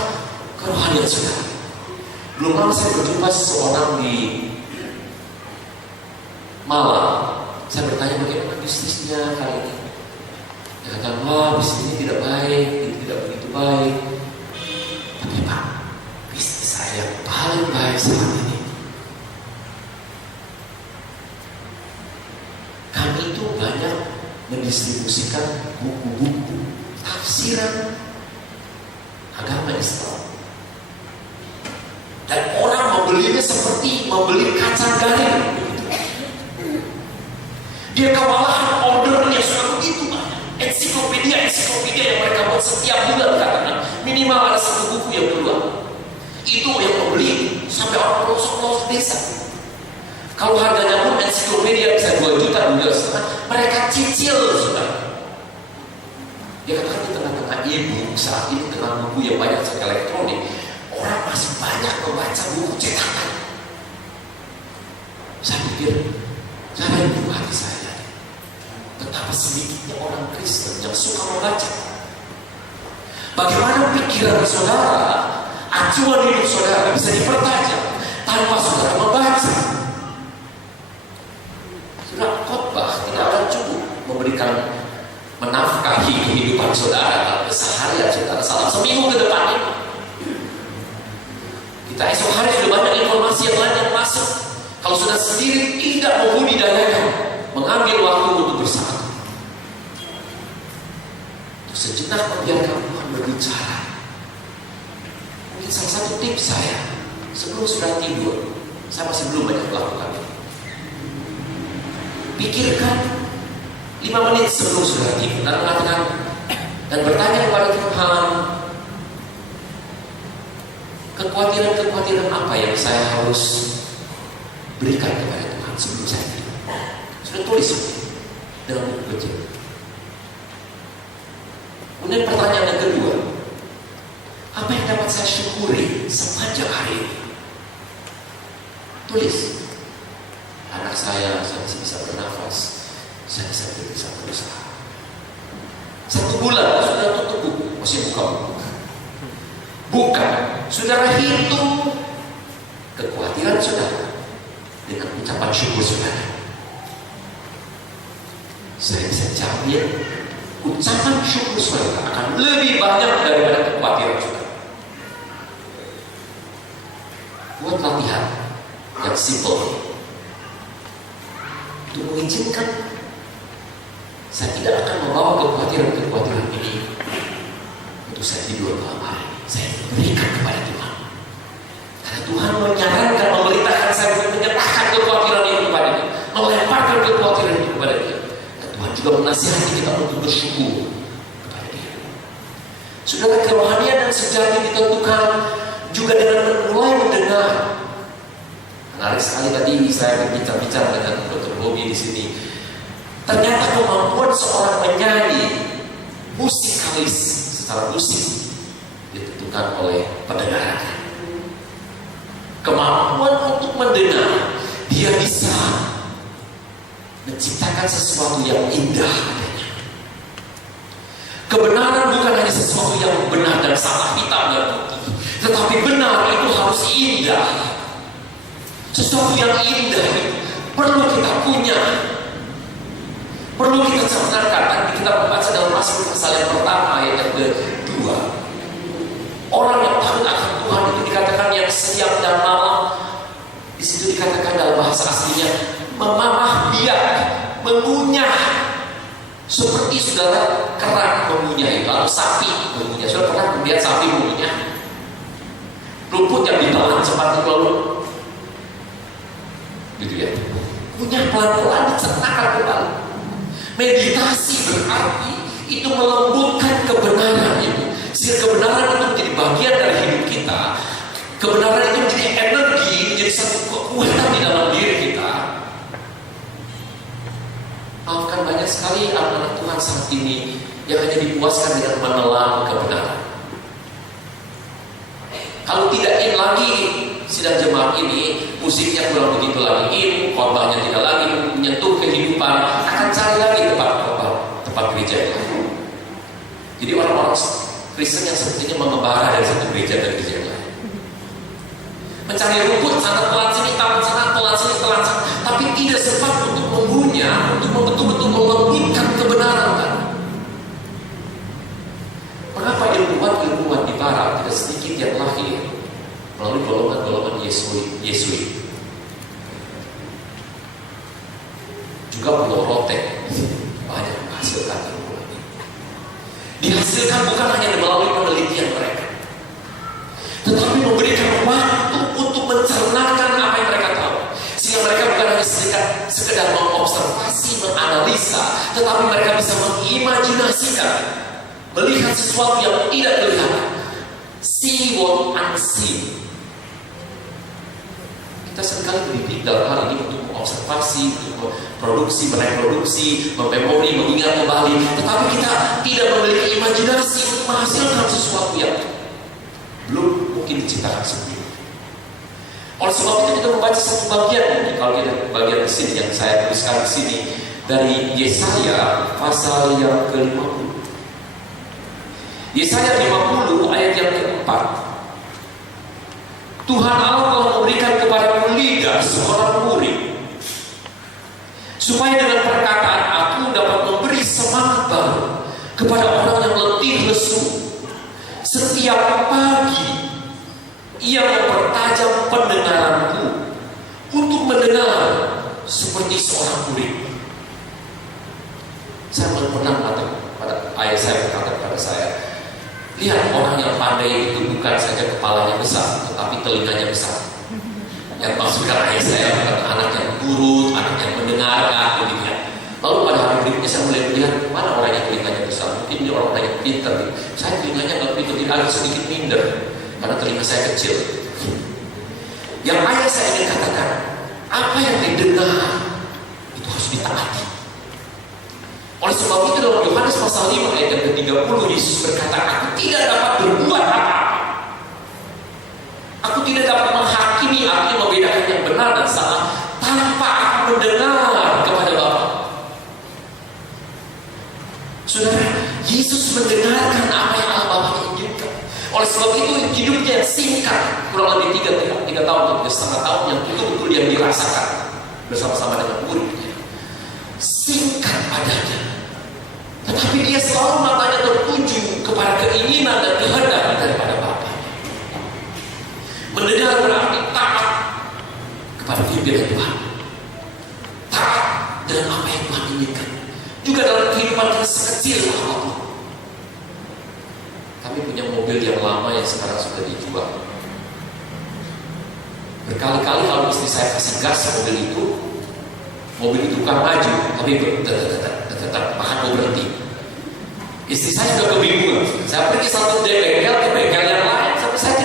kerohanian saudara. Belum lama saya berjumpa seseorang di Malang. Saya bertanya bagaimana bisnisnya kali ini. Dia katakan, wah bisnis ini tidak baik, itu tidak begitu baik. Tapi Pak, bisnis saya yang paling baik saat ini. Kami itu banyak mendistribusikan buku-buku tafsiran agama Islam. Dan orang membelinya seperti membeli kacang garing. Dia kewalahan ordernya sudah begitu banyak. Ensiklopedia yang mereka buat setiap bulan katakan minimal ada satu buku yang keluar. Itu yang membeli sampai orang pelosok-pelosok desa. Kalau harganya pun ensiklopedia bisa 2 juta, 2,5, mereka cicil sudah. Dia katakan di tengah-tengah ibu saat ini dengan buku yang banyak secara elektronik, orang masih banyak membaca buku cetakan. Saya pikir, saya rindu hati saya. Betapa sedikitnya orang Kristen yang suka membaca. Bagaimana pikiran saudara, acuan hidup saudara bisa dipertajam tanpa saudara membaca. Sudah khotbah tidak akan cukup memberikan menafkahi kehidupan saudara dalam keseharian saudara selama seminggu ke depan ini. Kita esok hari sudah banyak informasi yang lain yang masuk. Kalau sudah sendiri tidak membudidayakan, mengambil waktu untuk bersama. Untuk sejenak membiarkan Tuhan berbicara. Mungkin salah satu tips saya, sebelum sudah tidur, saya masih belum banyak melakukan ini. Pikirkan 5 menit sebelum sudah tidur dan mengatakan dan bertanya kepada Tuhan, kekhawatiran apa yang saya harus berikan kepada Tuhan sebelum saya tidur. Sudah tulis dalam buku kecil. Kemudian pertanyaan yang kedua, apa yang dapat saya syukuri sepanjang hari ini? Tulis. Anak saya masih bisa bernafas, saya bisa berusaha. 1 bulan sudah tutup buku, masih buka buku. Bukan, saudara hitung kekhawatiran saudara dengan ucapan syukur saudara. Saya bisa jamin ucapan syukur saudara akan lebih banyak daripada kekhawatiran saudara. Buat latihan yang simple untuk mengizinkan saya tidak akan membawa kekhawatiran ini untuk saya tidur malam hari. Saya berikan kepada Tuhan. Karena Tuhan menyarankan, memerintahkan saya untuk menyerahkan kekhawatiran ini kepada Dia, melemparkan kekhawatiran ini kepada Dia. Dan Tuhan juga menasihati kita untuk bersyukur kepada Dia. Saudara, kerohanian dan sejati ditentukan juga dengan mulai mendengar. Menarik sekali tadi saya berbicara dengan Dr. Bobby di sini. Ternyata kemampuan seorang penyanyi musikalis secara musik ditentukan oleh pendengarannya. Kemampuan untuk mendengar, dia bisa menciptakan sesuatu yang indah adanya. Kebenaran bukan hanya sesuatu yang benar dan salah, hitam dan putih, Tetapi benar itu harus indah. Sesuatu yang indah perlu kita punya, perlu kita ceritakan. Tadi kita membaca dalam pasal yang pertama ayat yang kedua. Orang yang takut akan Tuhan itu dikatakan yang siang dan malam. Di situ dikatakan dalam bahasa aslinya memamah biak, mengunyah, seperti saudara kerang mengunyah itu atau sapi mengunyah. Saudara pernah melihat sapi mengunyah rumput yang ditelan sempat lalu, gitu ya? Punya pelan-pelan diceritakan kembali. Meditasi berarti itu melembutkan kebenaran itu. Sehingga kebenaran itu menjadi bagian dari hidup kita. Kebenaran itu menjadi energi, menjadi satu kekuatan di dalam diri kita. Maafkan banyak sekali anak-anak Tuhan saat ini yang hanya dipuaskan dengan menelan kebenaran. Kalau tidak in lagi sidang jemaat ini, musiknya kurang begitu lagi in, khotbahnya tidak lagi menyentuh kehidupan, akan cari lagi tempat gereja itu. Jadi orang-orang Kristen yang sepertinya mengembara dari satu gereja ke gereja lain, mencari rumput sana telan sini, telan sana, telan sini, telan sana, tapi tidak sempat untuk mengunyah, untuk betul-betul melebihkan kebenaran kan? Mengapa ilmuwan di barat tidak sedikit yang lahir melalui golongan-golongan Yesuit, juga pelorotek banyak menghasilkan ilmuwan ini. Dihasilkan bukan hanya melalui penelitian mereka, tetapi memberikan waktu untuk mencernakan apa yang mereka tahu, sehingga mereka bukan hanya sekedar mengobservasi, menganalisa, tetapi mereka bisa mengimajinasikan, melihat sesuatu yang tidak kelihatan. See what unseen. Kita seringkali berdidik dalam hal ini untuk mengobservasi, untuk memproduksi, mereproduksi, mememori, mengingat kembali. Tetapi kita tidak memiliki imajinasi untuk menghasilkan sesuatu yang belum mungkin diciptakan sebelumnya. Oleh sebab itu kita membaca satu bagian ini. Kalau kita bagian di sini yang saya tuliskan di sini dari Yesaya pasal yang ke-50. Yesaya 50 ayat yang ke-4. Tuhan Allah telah memberikan kepadaku lidah seorang murid, supaya dengan perkataan aku dapat memberi semangat baru kepada orang yang letih lesu. Setiap pagi ia mempertajam pendengaranku untuk mendengar seperti seorang murid. Saya pernah pada ayah saya berkata kepada saya, lihat orang yang pandai itu bukan saja kepalanya besar, tetapi telinganya besar. Yang maksudkan ayah saya bukan anak yang turut, anak yang mendengarkan, demikian. Lalu pada hari berikutnya saya mulai melihat mana orang yang telinganya besar. Mungkin ini orang yang pintar. Saya telinganya nggak pintar, agak sedikit minder karena telinga saya kecil. Yang ayah saya ingin katakan, apa yang didengar itu harus ditaati. Oleh sebab itu dalam Yohanes pasal 5 ayat yang ke-30 Yesus berkata, aku tidak dapat berbuat apa-apa. Aku tidak dapat menghakimi, artinya membedakan yang benar dan salah, tanpa aku mendengar kepada Bapa. Saudara, Yesus mendengarkan apa yang Allah Bapa inginkan. Oleh sebab itu hidupnya yang singkat, kurang lebih 3 tahun atau 3,5 tahun yang betul-betul yang dirasakan bersama-sama dengan muridnya. Singkat padanya, tetapi dia selalu matanya tertuju kepada keinginan dan kehendak daripada Bapa. Mendengar berarti taat kepada pimpinan Tuhan, taat dengan apa yang Tuhan inginkan. Juga dalam kehidupan kita sekecil apapun. Kami punya mobil yang lama yang sekarang sudah dijual. Berkali-kali kalau istri saya kasih gas mobil itu bukan maju, tapi tetap bahkan mau berhenti. Istri saya juga kebingungan. Saya pergi satu bengkel ke bengkel yang lain, tapi saya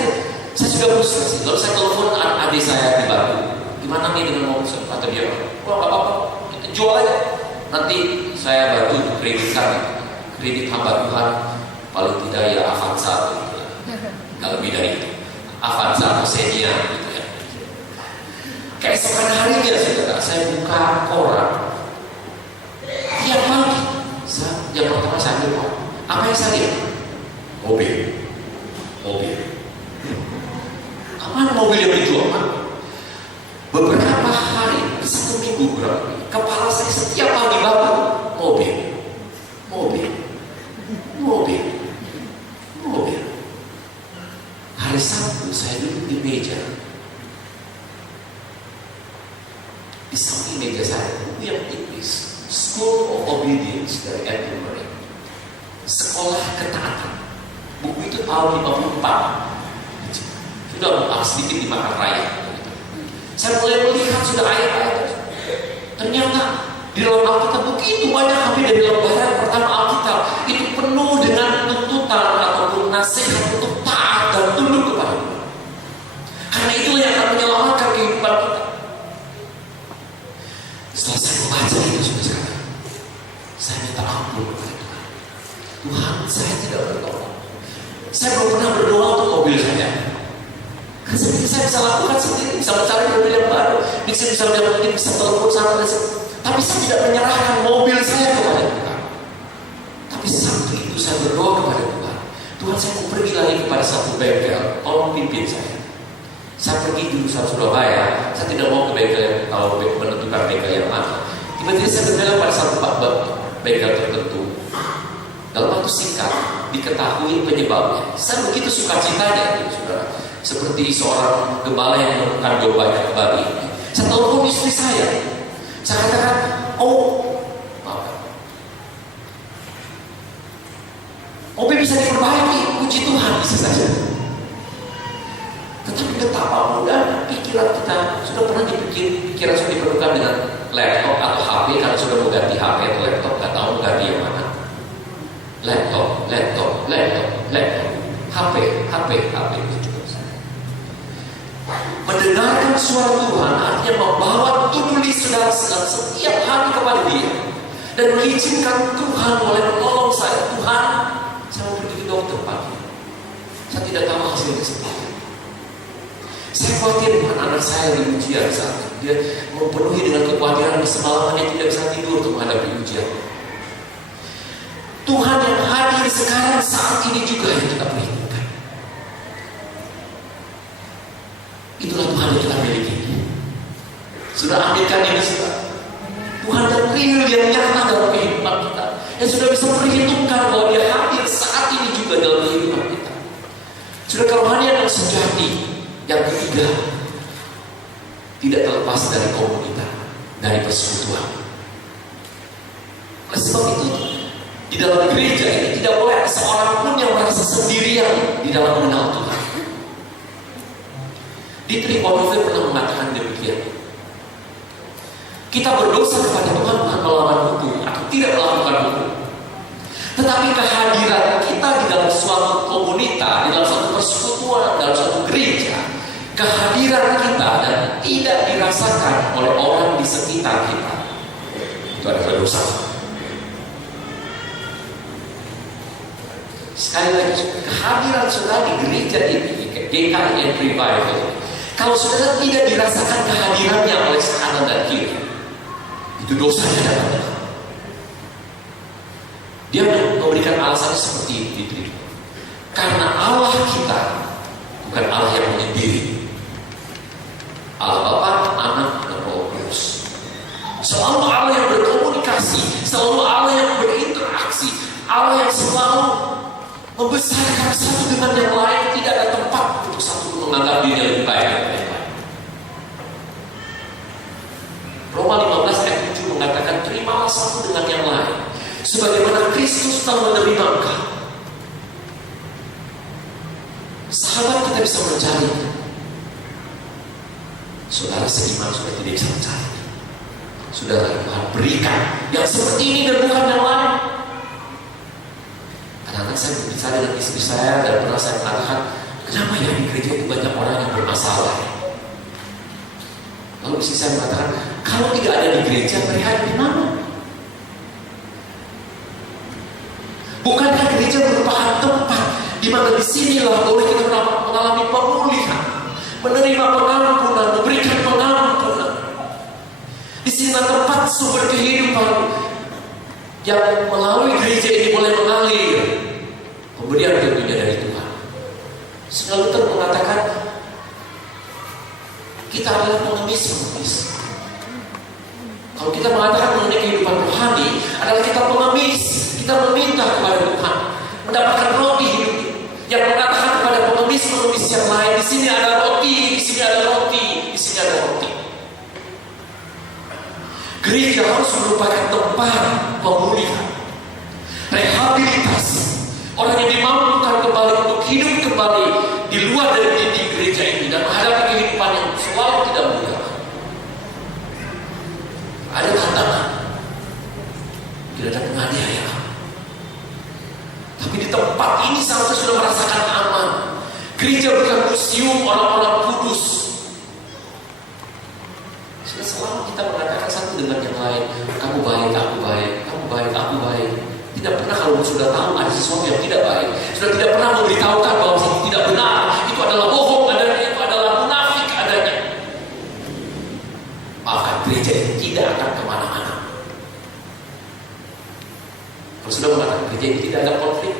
sudah frustasi. Lalu saya telepon adik saya di Batu. Gimana nih dengan mobil? Kata dia, wah nggak apa-apa, kita jual aja. Nanti saya bantu untuk kredit hamba Tuhan. Paling tidak ya Avanza, nggak lebih dari itu. Avanza atau Xenia, gitu ya. Keesokan harinya saya buka koran. Tiap pagi, yang pertama saya ambil apa yang saya lihat? Mobil. mobil yang dijual. Beberapa hari, 1 minggu kurang lebih, kepala saya setiap pagi bangun, mobil. Hari Sabtu saya duduk di meja. Di samping meja saya buku yang tipis, School of Obedience dari Andrew Murray. Sekolah Ketaatan. Buku itu tahun 54. Sudah buka sedikit di makan raya. Saya mulai melihat sudah ayat-ayat. Ternyata di dalam Alkitab begitu banyak, tapi dari lembaran pertama Alkitab itu penuh dengan tuntutan ataupun nasihat untuk taat dan tunduk kepada Allah. Karena itulah yang akan menyelamatkan kehidupan kita. Setelah saya membaca itu saudara, saya minta ampun kepada Tuhan. Tuhan, saya tidak bertobat. Saya belum pernah berdoa untuk mobil saya. Karena saya bisa lakukan sendiri, bisa mencari mobil yang baru, bisa telepon sana dan sana. Tapi saya tidak menyerahkan mobil saya kepada Tuhan. Tapi Sabtu itu saya berdoa kepada Tuhan. Tuhan, saya mau pergi lagi kepada satu bengkel, tolong pimpin saya. Saya pergi di Surabaya, saya tidak mau ke bengkel kalau menentukan bengkel yang mana. Tiba-tiba saya berbelok pada satu bengkel tertentu. Dalam waktu singkat diketahui penyebabnya. Saya begitu sukacitanya, saudara. Seperti seorang gembala yang menemukan dombanya kembali. Saya telepon istri saya. Saya katakan, mobil bisa diperbaiki, puji Tuhan, bisa saja. Tetapi betapa mudah pikiran kita sudah pernah pikiran sudah diperlukan dengan laptop atau HP, karena sudah mau ganti HP atau laptop, nggak tahu mau ganti yang mana. Laptop, HP. Mendengarkan suara Tuhan artinya membawa peduli saudara setiap hari kepada Dia dan mengizinkan Tuhan boleh menolong saya. Tuhan, saya mau pergi ke dokter pagi. Saya tidak tahu hasilnya seperti. Saya khawatir dengan anak saya di ujian saat dia memenuhi dengan kekhawatiran semalamannya tidak bisa tidur untuk menghadapi ujian. Tuhan yang hadir sekarang saat ini juga yang kita perhatikan. Itulah Tuhan yang kita miliki. Sudah ambilkan ini sudah. Tuhan yang real, yang nyata dalam kehidupan kita, yang sudah bisa perhitungkan bahwa Dia hadir saat ini juga dalam kehidupan kita. Sudah kerohanian yang sejati. Yang ketiga, tidak terlepas dari komunitas, dari persekutuan. Oleh sebab itu, di dalam gereja ini tidak boleh ada seorang pun yang merasa sendirian di dalam mengenal Tuhan. Dietrich Bonhoeffer pernah mengatakan demikian. Kita berdosa kepada Tuhan bukan melawan hukum atau tidak melakukan hukum, tetapi kehadiran kita di dalam suatu komunitas, di dalam suatu persekutuan, dalam suatu gereja, kehadiran kita dan tidak dirasakan oleh orang di sekitar kita, itu adalah dosa. Sekali lagi, kehadiran saudara di gereja ini, GKI Revival, kalau saudara tidak dirasakan kehadirannya oleh kanan dan kiri, itu dosanya dalam Tuhan. Dia memberikan alasan seperti itu. Karena Allah kita bukan Allah yang menyendiri. Allah Bapa, Anak, dan Roh Kudus. Selalu Allah yang berkomunikasi, selalu Allah yang berinteraksi, Allah yang selalu membesarkan satu dengan yang lain. Tidak ada tempat untuk satu menganggap dirinya lebih baik dari yang lain. Roma 15 ayat 7 mengatakan, terimalah satu dengan yang lain, sebagaimana Kristus telah menerima engkau. Sahabat kita bisa mencari, saudara seiman sudah tidak bisa mencari. Saudara, Tuhan berikan yang seperti ini dan bukan yang lain. Kadang-kadang saya berbicara dengan istri saya dan pernah saya mengatakan, kenapa ya di gereja itu banyak orang yang bermasalah? Lalu istri saya mengatakan, kalau tidak ada di gereja, mereka ada di mana? Bukankah gereja merupakan tempat di mana di sinilah boleh kita mengalami pemulihan, menerima pengampunan, memberikan pengampunan. Di sinilah tempat sumber kehidupan yang melalui gereja ini boleh mengalir. Pemberian tentunya dari Tuhan. Selalu mengatakan, Kita adalah pengemis. Kalau kita mengatakan mengenai kehidupan rohani adalah kita pengemis, kita meminta kepada Tuhan mendapatkan roti hidup. Yang mengatakan kepada pengemis yang lain, di sini ada roti, di sini ada roti, di sini ada roti. Gereja harus merupakan tempat pemulihan, rehabilitasi. Orang yang dimampukan kembali untuk hidup kembali di luar dari dinding gereja ini dan menghadapi kehidupan yang selalu tidak mudah. Ada tantangan, tidak ada penganiayaan. Tapi di tempat ini seharusnya sudah merasakan aman. Gereja bukan museum orang-orang kudus. Sudah selalu kita mengatakan satu dengan yang lain, kamu baik, aku baik, kamu baik, aku baik. Tidak pernah kalau sudah tahu ada sesuatu yang tidak baik, sudah tidak pernah memberitahukan bahwa itu tidak benar, itu adalah bohong adanya, itu adalah munafik adanya. Maka gereja itu tidak akan kemana-mana. Kalau sudah mengatakan gereja itu tidak ada konflik,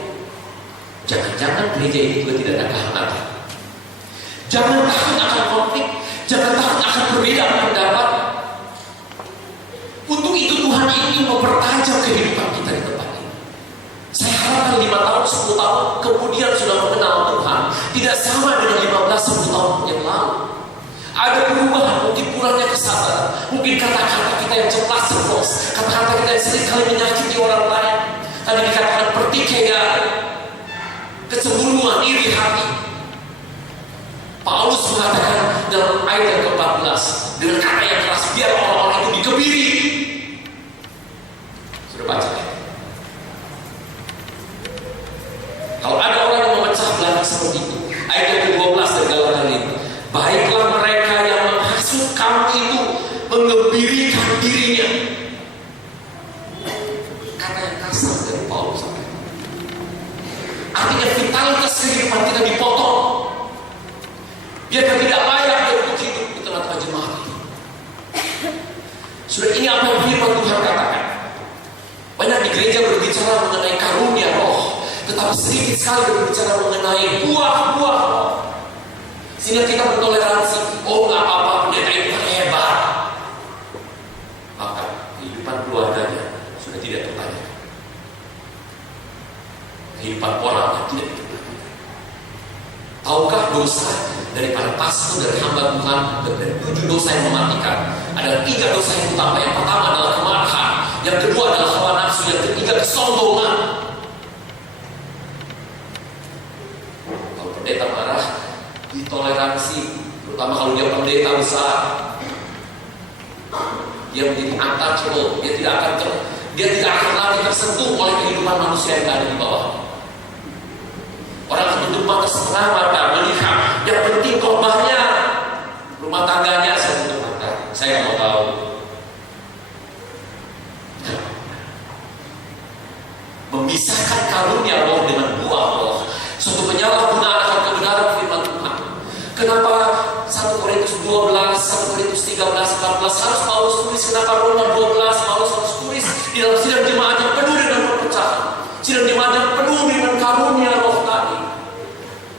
jangan-jangan gereja itu juga tidak ada kehangatan. Jangan takut akan konflik, jangan takut akan perbedaan pendapat. Untuk itu Tuhan ingin mempertajam kehidupan kita di tempat ini. Saya harapkan 5 tahun, 10 tahun kemudian sudah mengenal Tuhan tidak sama dengan 15-10 tahun yang lalu. Ada perubahan, mungkin kurangnya kesadaran, mungkin kata-kata kita yang ceplas-ceplos, kata-kata kita yang seringkali menyakiti orang lain. Tadi dikatakan pertikaian, kecemburuan, iri hati. Paulus mengatakan dalam ayat yang ke-14 dengan kata yang keras, biar orang-orang itu dikebiri. Sudah baca ya? Kalau ada orang yang memecah belah seperti itu, ayat yang ke-12 dari Galatia ini, baiklah mereka yang menghasut kamu itu mengembirikan dirinya. Kata yang kasar dari Paulus. Artinya vitalitas kehidupan kita dipotong. Dia tidak layak untuk hidup di tengah-tengah jemaat itu. Sudah ini apa yang firman Tuhan katakan. Banyak di gereja berbicara mengenai karunia roh, tetapi sedikit sekali berbicara mengenai buah-buah roh. Sehingga kita bertoleransi. Oh nggak apa-apa, pendeta itu hebat. Maka kehidupan keluarganya sudah tidak tertanya. Kehidupan orangnya tidak tertanya. Tahukah dosa daripada pastor dari hamba Tuhan dari 7 dosa yang mematikan? Ada 3 dosa yang utama. Yang pertama adalah kemarahan, yang kedua adalah hawa nafsu, yang ketiga kesombongan. Kalau pendeta marah, ditoleransi, terutama kalau dia pendeta besar, dia menjadi untouchable, dia tidak akan lagi tersentuh oleh kehidupan manusia yang ada di bawah. Orang akan tutup mata setengah mata melihat yang penting korbannya, rumah tangganya saya tutup mata, saya nggak mau tahu. Memisahkan karunia roh dengan buah roh, suatu penyalahgunaan akan kebenaran firman Tuhan. Kenapa 1 Korintus 12, 1 Korintus 13, 14 harus Paulus tulis? Kenapa Roma 12 Paulus harus tulis di dalam sidang jemaat yang penuh dengan perpecahan, sidang jemaat yang penuh dengan karunia roh tadi.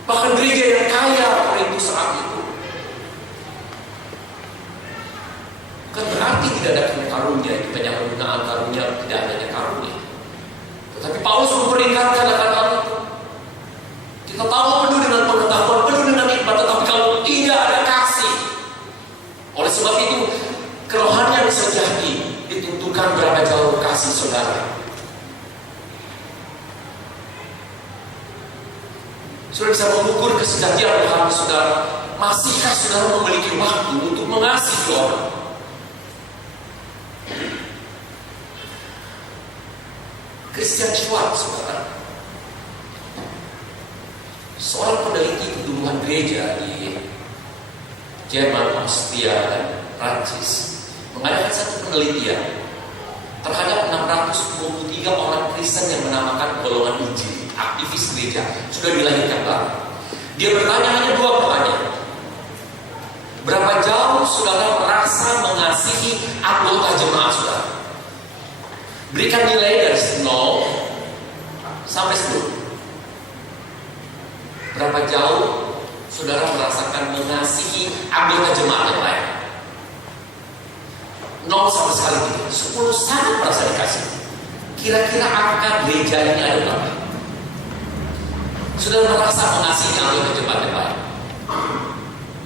Bahkan gereja yang kaya Korintus saat itu. Bukan berarti tidak ada karunia, itu penyalahgunaan karunia, tidak adanya karunia. Tetapi Paulus memperingatkan akan hal itu. Kita tahu penuh dengan pengetahuan, penuh dengan hikmat, tetapi kalau tidak ada kasih. Oleh sebab itu, kerohanian sejati ditentukan berapa jauh kasih saudara. Saudara bisa mengukur kesejatian rohani saudara. Masihkah saudara memiliki waktu untuk mengasihi orang? Christian Schwab, saudara, seorang peneliti pertumbuhan gereja di Jerman, Austria, dan Prancis, mengadakan satu penelitian terhadap 623 orang Kristen yang menamakan golongan Injil, aktivis gereja, sudah dilahirkan baru. Dia bertanya hanya 2 pertanyaan. Berapa jauh saudara merasa mengasihi anggota jemaat saudara? Berikan nilai dari 0 sampai 10. Berapa jauh saudara merasakan mengasihi anggota jemaat yang lain? 0 sama sekali tidak. 10 sangat merasa dikasih. Kira-kira apakah gereja ini ada berapa? Saudara merasa mengasihi anggota jemaat yang lain?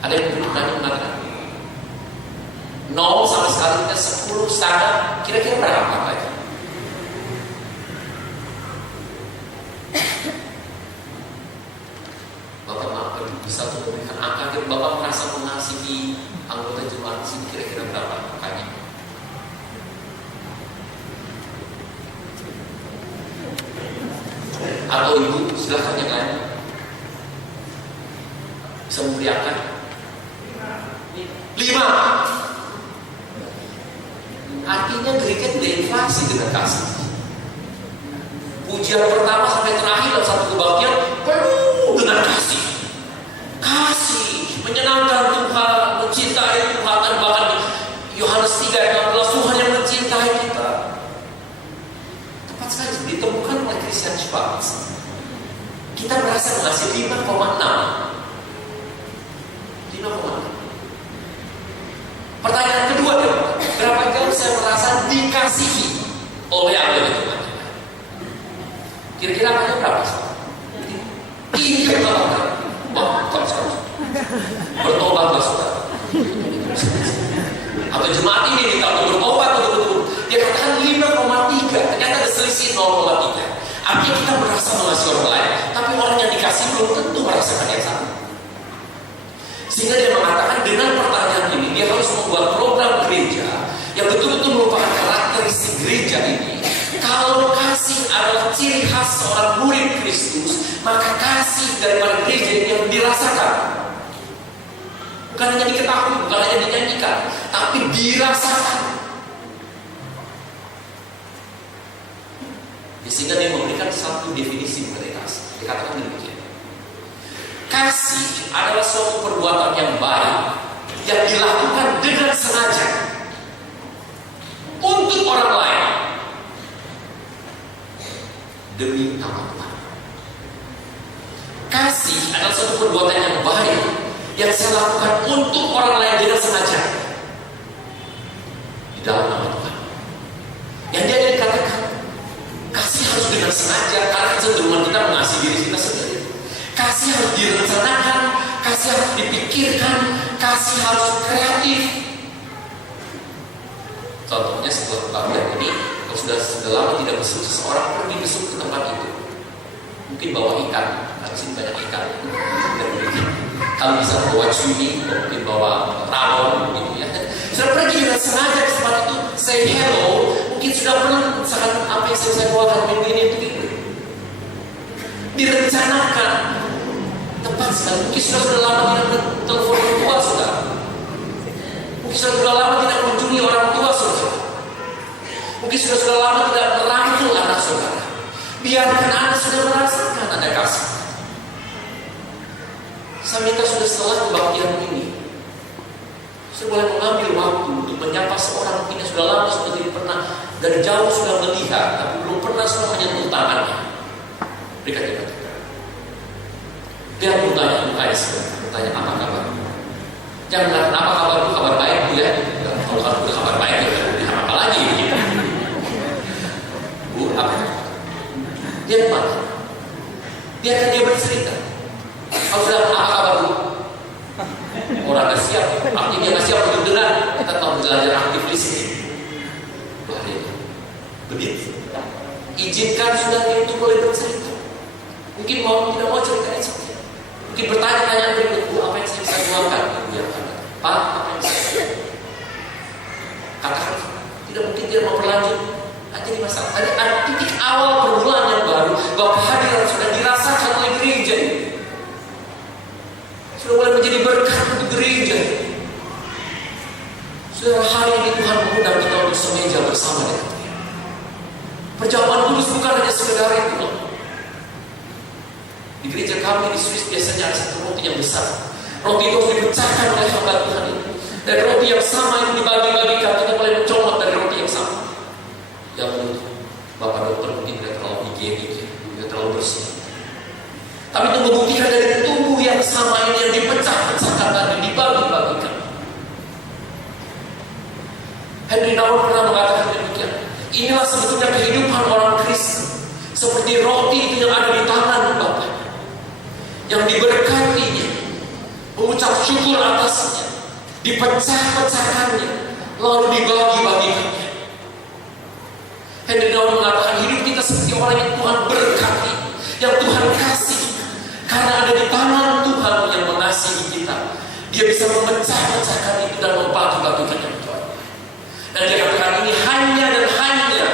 Ada yang mengatakan 0 sama sekali tidak, 10 standar. Kira-kira berapa angkanya? Bapak maaf, bisa untuk memberikan angka. Bapak merasa mengasihi anggota jemaat di sini, kira-kira berapa angkanya? Atau ibu, silahkan yang lain bisa memberi angka. 5. Artinya gereja tidak inflasi dengan kasih. Pujian pertama sampai terakhir dalam satu kebaktian penuh dengan kasih. Kasih menyenangkan Tuhan, mencintai Tuhan, dan bahkan Yohanes 3:16 Tuhan yang mencintai kita. Tepat sekali ditemukan oleh Christian Schwartz. Kita merasa mengasihi 5,6. Pertanyaan kedua, berapa jauh saya merasa dikasihi oleh anggota jemaat? Kira-kira angkanya berapa? 3 kali. Wah, bukan sekali. Bertobatlah saudara. Atau jemaat ini minta untuk bertobat betul-betul. Dia katakan 5,3. Ternyata ada selisih 0,3. Artinya kita merasa mengasihi orang lain, tapi orang yang dikasih belum tentu merasakan yang sama. Sehingga dia mengatakan dengan pertanyaan ini dia harus membuat program gereja yang betul-betul merupakan karakteristik gereja ini. Kalau kasih adalah ciri khas seorang murid Kristus, maka kasih daripada gereja ini yang dirasakan. Bukan hanya diketahui, bukan hanya dinyanyikan, tapi dirasakan. Sehingga dia memberikan satu definisi mengenai kasih. Dia katakan demikian. Kasih adalah suatu perbuatan yang baik yang dilakukan dengan sengaja untuk orang lain demi nama Tuhan. Kasih adalah suatu perbuatan yang baik yang saya lakukan untuk orang lain dengan sengaja di dalam nama Tuhan. Yang dia dikatakan kasih harus dengan sengaja, karena kecenderungan kita mengasihi diri kita sendiri. Kasih harus direncanakan, kasih harus dipikirkan, kasih harus kreatif. Contohnya sebuah kebaktian ini, kalau sudah lama tidak besuk, seseorang pergi besuk ke tempat itu, mungkin bawa ikan, karena sini banyak ikan. Kalau bisa bawa cumi, mungkin bawa rawon, gitu ya. Sudah pergi dengan sengaja ke tempat itu, say hello, mungkin sudah pernah misalkan apa yang saya bawakan minggu ini untuk itu. Direncanakan. Tepat sekali. Mungkin sudah lama tidak telepon orang tua sudah. Mungkin sudah lama tidak mengunjungi orang tua saudara. Mungkin sudah lama tidak merangkul anak saudara. Biarkan anak sudah merasakan ada kasih. Saya minta sudah setelah kebaktian ini, saya boleh mengambil waktu untuk menyapa seorang mungkin yang sudah lama sudah tidak pernah dari jauh sudah melihat, tapi belum pernah sudah menyentuh tangannya. Berikan dia kata. Dia bertanya bertanya apa kabar? Jangan bilang apa kabar itu kabar baik bu ya. Kalau kamu kabar baik ya apa lagi? Gitu. Bu apa? Dia mana? Biarkan dia bercerita. Kalau sudah apa kabar bu? Orang nggak siap, artinya dia nggak siap untuk dengar. Kita tahu belajar aktif listening. Bahaya. Begitu. Izinkan sudah dia itu boleh bercerita. Mungkin mau tidak mau cerita saja. Mungkin bertanya-tanya berikut, bu apa yang saya bisa jualkan? Pak, apa yang saya bisa? Katakan, tidak mungkin dia mau berlanjut. Jadi masalah. Ada titik awal permulaan yang baru bahwa kehadiran sudah dirasakan oleh gereja ini. Sudah mulai menjadi berkat untuk gereja. Sudah hari ini Tuhan mengundang kita untuk semeja bersama dengan Dia. Perjamuan kudus bukan hanya sekedar itu. Di gereja kami di Swiss biasanya ada satu roti yang besar. Roti itu harus dipecahkan oleh hamba Tuhan itu. Dan roti yang sama itu dibagi-bagikan. Kita boleh mencomot dari roti yang sama. Yang menurut Bapak dokter mungkin tidak terlalu higienik, tidak terlalu bersih. Tapi itu membuktikan dari tubuh yang sama ini yang Henry Nouwen pernah mengatakan demikian. Inilah sebetulnya kehidupan orang Kristen, seperti roti itu yang ada di tangan Bapa, yang diberkatinya, mengucap syukur atasnya, dipecah-pecahkannya, lalu dibagi-bagikannya. Henry Nouwen mengatakan hidup kita seperti orang yang Tuhan berkati, yang Tuhan kasih, karena ada di tangan Tuhan yang mengasihi kita. Dia bisa memecah-pecahkan itu dan membagi-bagikannya untuk orang. Dan dia katakan ini hanya dan hanya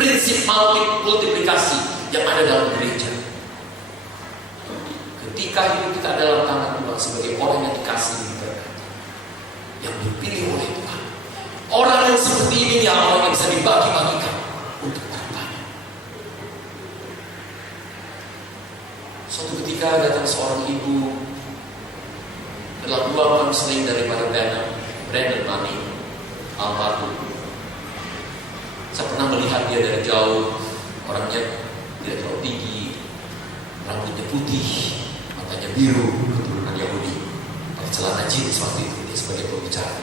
prinsip multiplikasi yang ada dalam gereja. Ketika hidup kita dalam tangan Tuhan sebagai orang yang dikasihi, yang dipilih oleh Tuhan, orang yang seperti ini ya orang yang bisa dibagi-bagikan untuk orang banyak. Suatu ketika datang seorang ibu dalam ruang konseling daripada Brandon Money almarhum. Saya pernah melihat dia dari jauh. Orangnya tidak terlalu tinggi, rambutnya putih, matanya biru, keturunan Yahudi, pakai celana jeans waktu itu dia sebagai pembicara.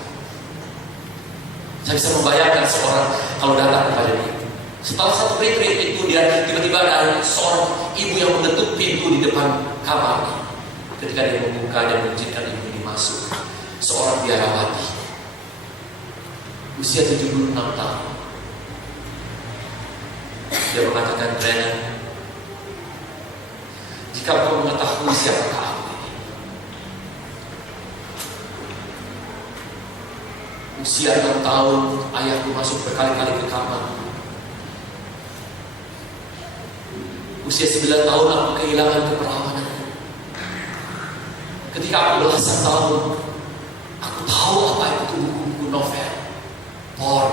Saya bisa membayangkan seorang kalau datang kepada dia. Setelah satu retreat itu dia tiba-tiba ada seorang ibu yang mengetuk pintu di depan kamarnya. Ketika dia membuka dan mengizinkan ibu ini masuk, seorang biarawati usia 76 tahun. Dia mengatakan, Brandon, jika kau mengetahui siapakah aku ini, usia 6 tahun ayahku masuk berkali-kali ke kamar. Usia 9 tahun aku kehilangan keperawanan. Ketika aku belasan tahun, aku tahu apa itu buku-buku novel, porn.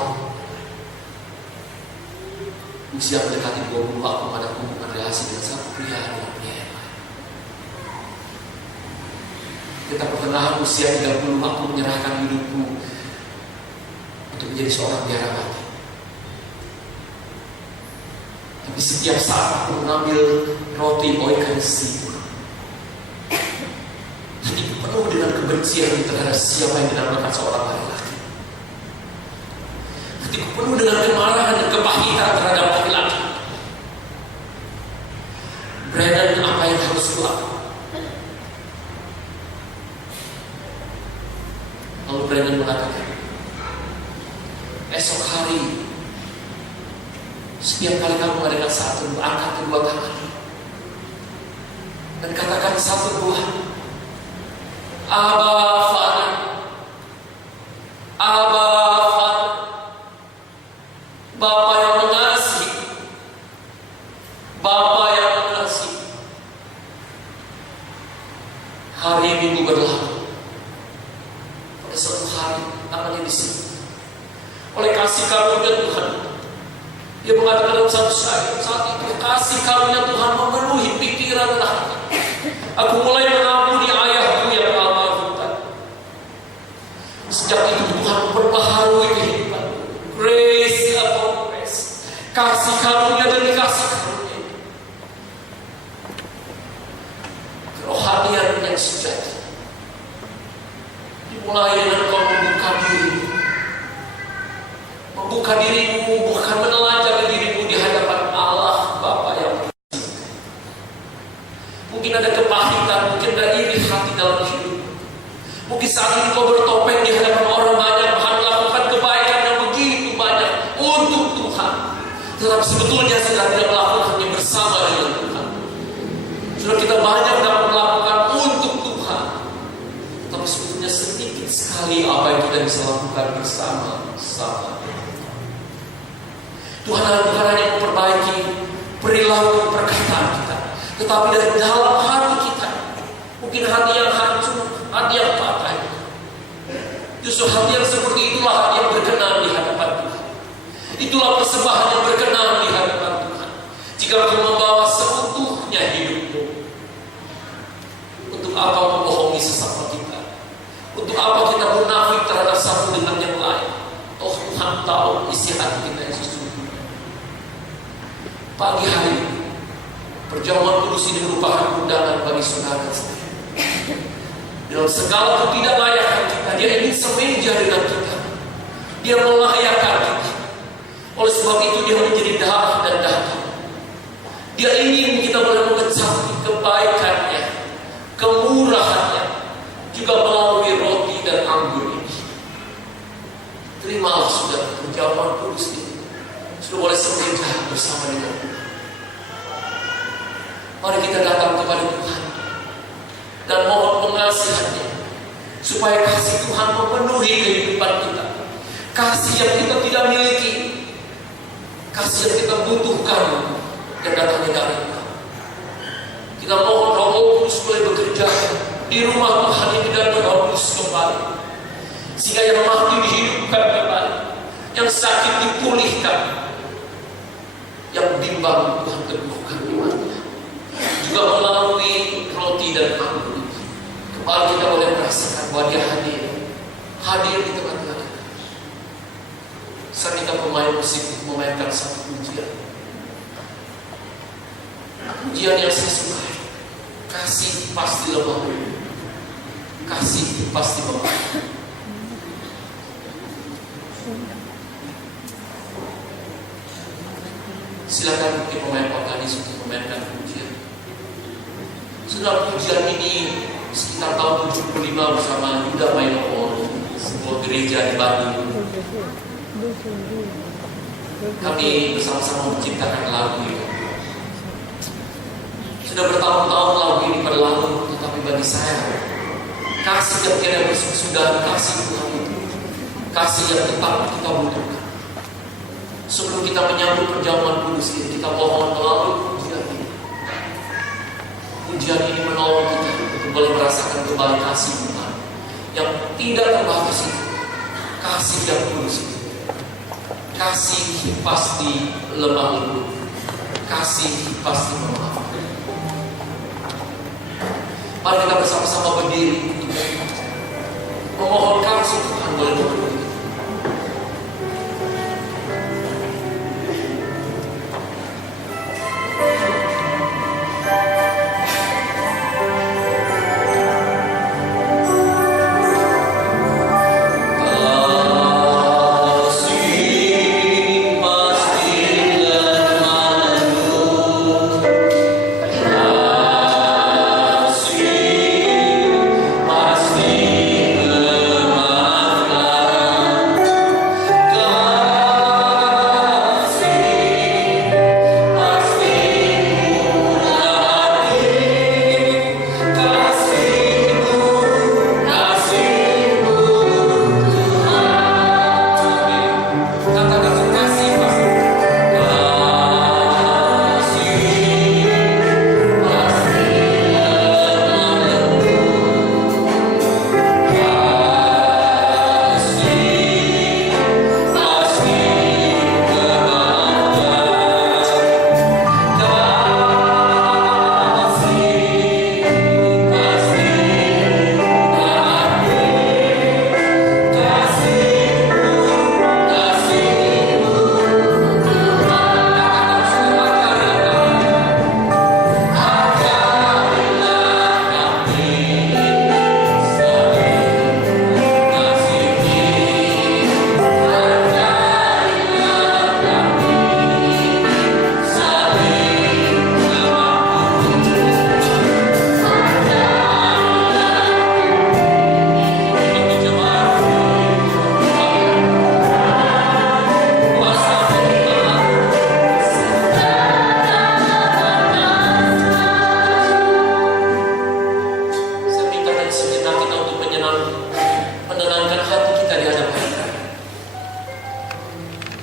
Usia mendekati 20, aku ada hubungan relasi dengan satu pria yang lain. Ketika pertengahan usia 30, aku menyerahkan hidupku untuk menjadi seorang biarawati. Tapi setiap saat aku mengambil roti oikansi, hati penuh dengan kebencian terhadap siapa yang dinamakan seorang laki-laki. Hatiku penuh dengan kemarahan dan kepahitan terhadap laki-laki. Brandon, apa yang harus kulakukan? Lalu Brandon mengatakan, esok hari setiap kali kamu mengadakan satu, angkat kedua tangan dan katakan satu dua, Abba Father, Abba Father, Bapa yang mengasihi, Bapa yang mengasihi. Hari Minggu berlalu. Pada suatu hari, tangannya di sini. Oleh kasih karunia Tuhan, dia mengatakan dalam satu saat itu, kasih karunia Tuhan memenuhi pikiran dan hati. Aku mulai mengampuni ayahku yang almarhum tadi. Sejak itu Tuhan memperbaharui kehidupan. Grace upon grace, kasih karunia dan kasih karunia. Kerohanian yang sejati dimulai dengan kau membuka diri. Membuka dirimu, bukan menelanjangi dirimu di hadapan Allah Bapa yang mengasihi. Mungkin ada kepahitan, mungkin ada iri hati dalam hidup. Mungkin saat ini kau bertopeng di hadapan orang banyak, bahkan melakukan kebaikan yang begitu banyak untuk Tuhan, tetapi sebetulnya sedang tidak melakukannya bersama dengan Tuhan. Sudah kita banyak dapat melakukan untuk Tuhan, tapi sebetulnya sedikit sekali apa yang kita bisa lakukan bersama-sama. Tuhan bukan hanya memperbaiki perilaku perkataan kita, tetapi dari dalam hati kita, mungkin hati yang hancur, hati yang patah, justru hati yang seperti itulah hati yang berkenan di hadapan Tuhan. Itulah persembahan yang berkenan di hadapan Tuhan. Jika kau membawa seutuhnya hidupmu, untuk apa membohongi sesama kita? Untuk apa kita munafik terhadap satu dengan yang lain? Oh, Tuhan tahu isi hati kita yang sesungguhnya. Pagi hari ini, perjamuan kudus ini merupakan undangan bagi saudara sendiri. Dalam segala ketidaklayakan kita, dia ingin semeja dengan kita. Dia melayakan sebab itu dia menjadi darah dan daging. Dia ingin kita boleh mengecapi kebaikannya, kemurahannya, juga melalui roti dan anggur ini. Terimalah saudara perjamuan kudus ini. Sudah boleh semeja bersama dengan Tuhan. Mari kita datang kepada Tuhan dan mohon pengasihannya, supaya kasih Tuhan memenuhi kehidupan kita. Kasih yang kita tidak miliki, kasih yang kita butuhkan, yang datangnya dari Tuhan. Kita mohon Roh Kudus boleh bekerja di rumah Tuhan ini dan menghapus kembali, sehingga yang mati dihidupkan kembali, yang sakit dipulihkan, yang bimbang Tuhan teguhkan imannya. Juga melalui roti dan anggur ini, kembali kita boleh merasakan bahwa Dia hadir di tengah-tengah kita. Saat kita pemain musik memainkan satu pujian, pujian yang saya sukai. Kasih pasti lemah, kasih pasti lemah. Silakan mungkin pemain organis untuk memainkan pujian. Sudah pujian ini sekitar tahun 75 bersama Yuda Mainoo, sebuah gereja di Bandung. Kami bersama-sama menciptakan lagu itu. Sudah bertahun-tahun lagu ini berlalu, tetapi bagi saya kasih yang tiada bersudah, kasih Tuhan itu, kasih yang tetap kita butuhkan. Sebelum kita menyambut perjamuan kudus ini, kita mohon melalui pujian ini. Pujian ini menolong kita untuk boleh merasakan kembali kasih Tuhan yang tidak terbatas itu, kasih yang tulus itu, kasih pasti lemah lembut, kasih pasti memaafkan. Mari kita bersama-sama berdiri untuk memohon kasih Tuhan boleh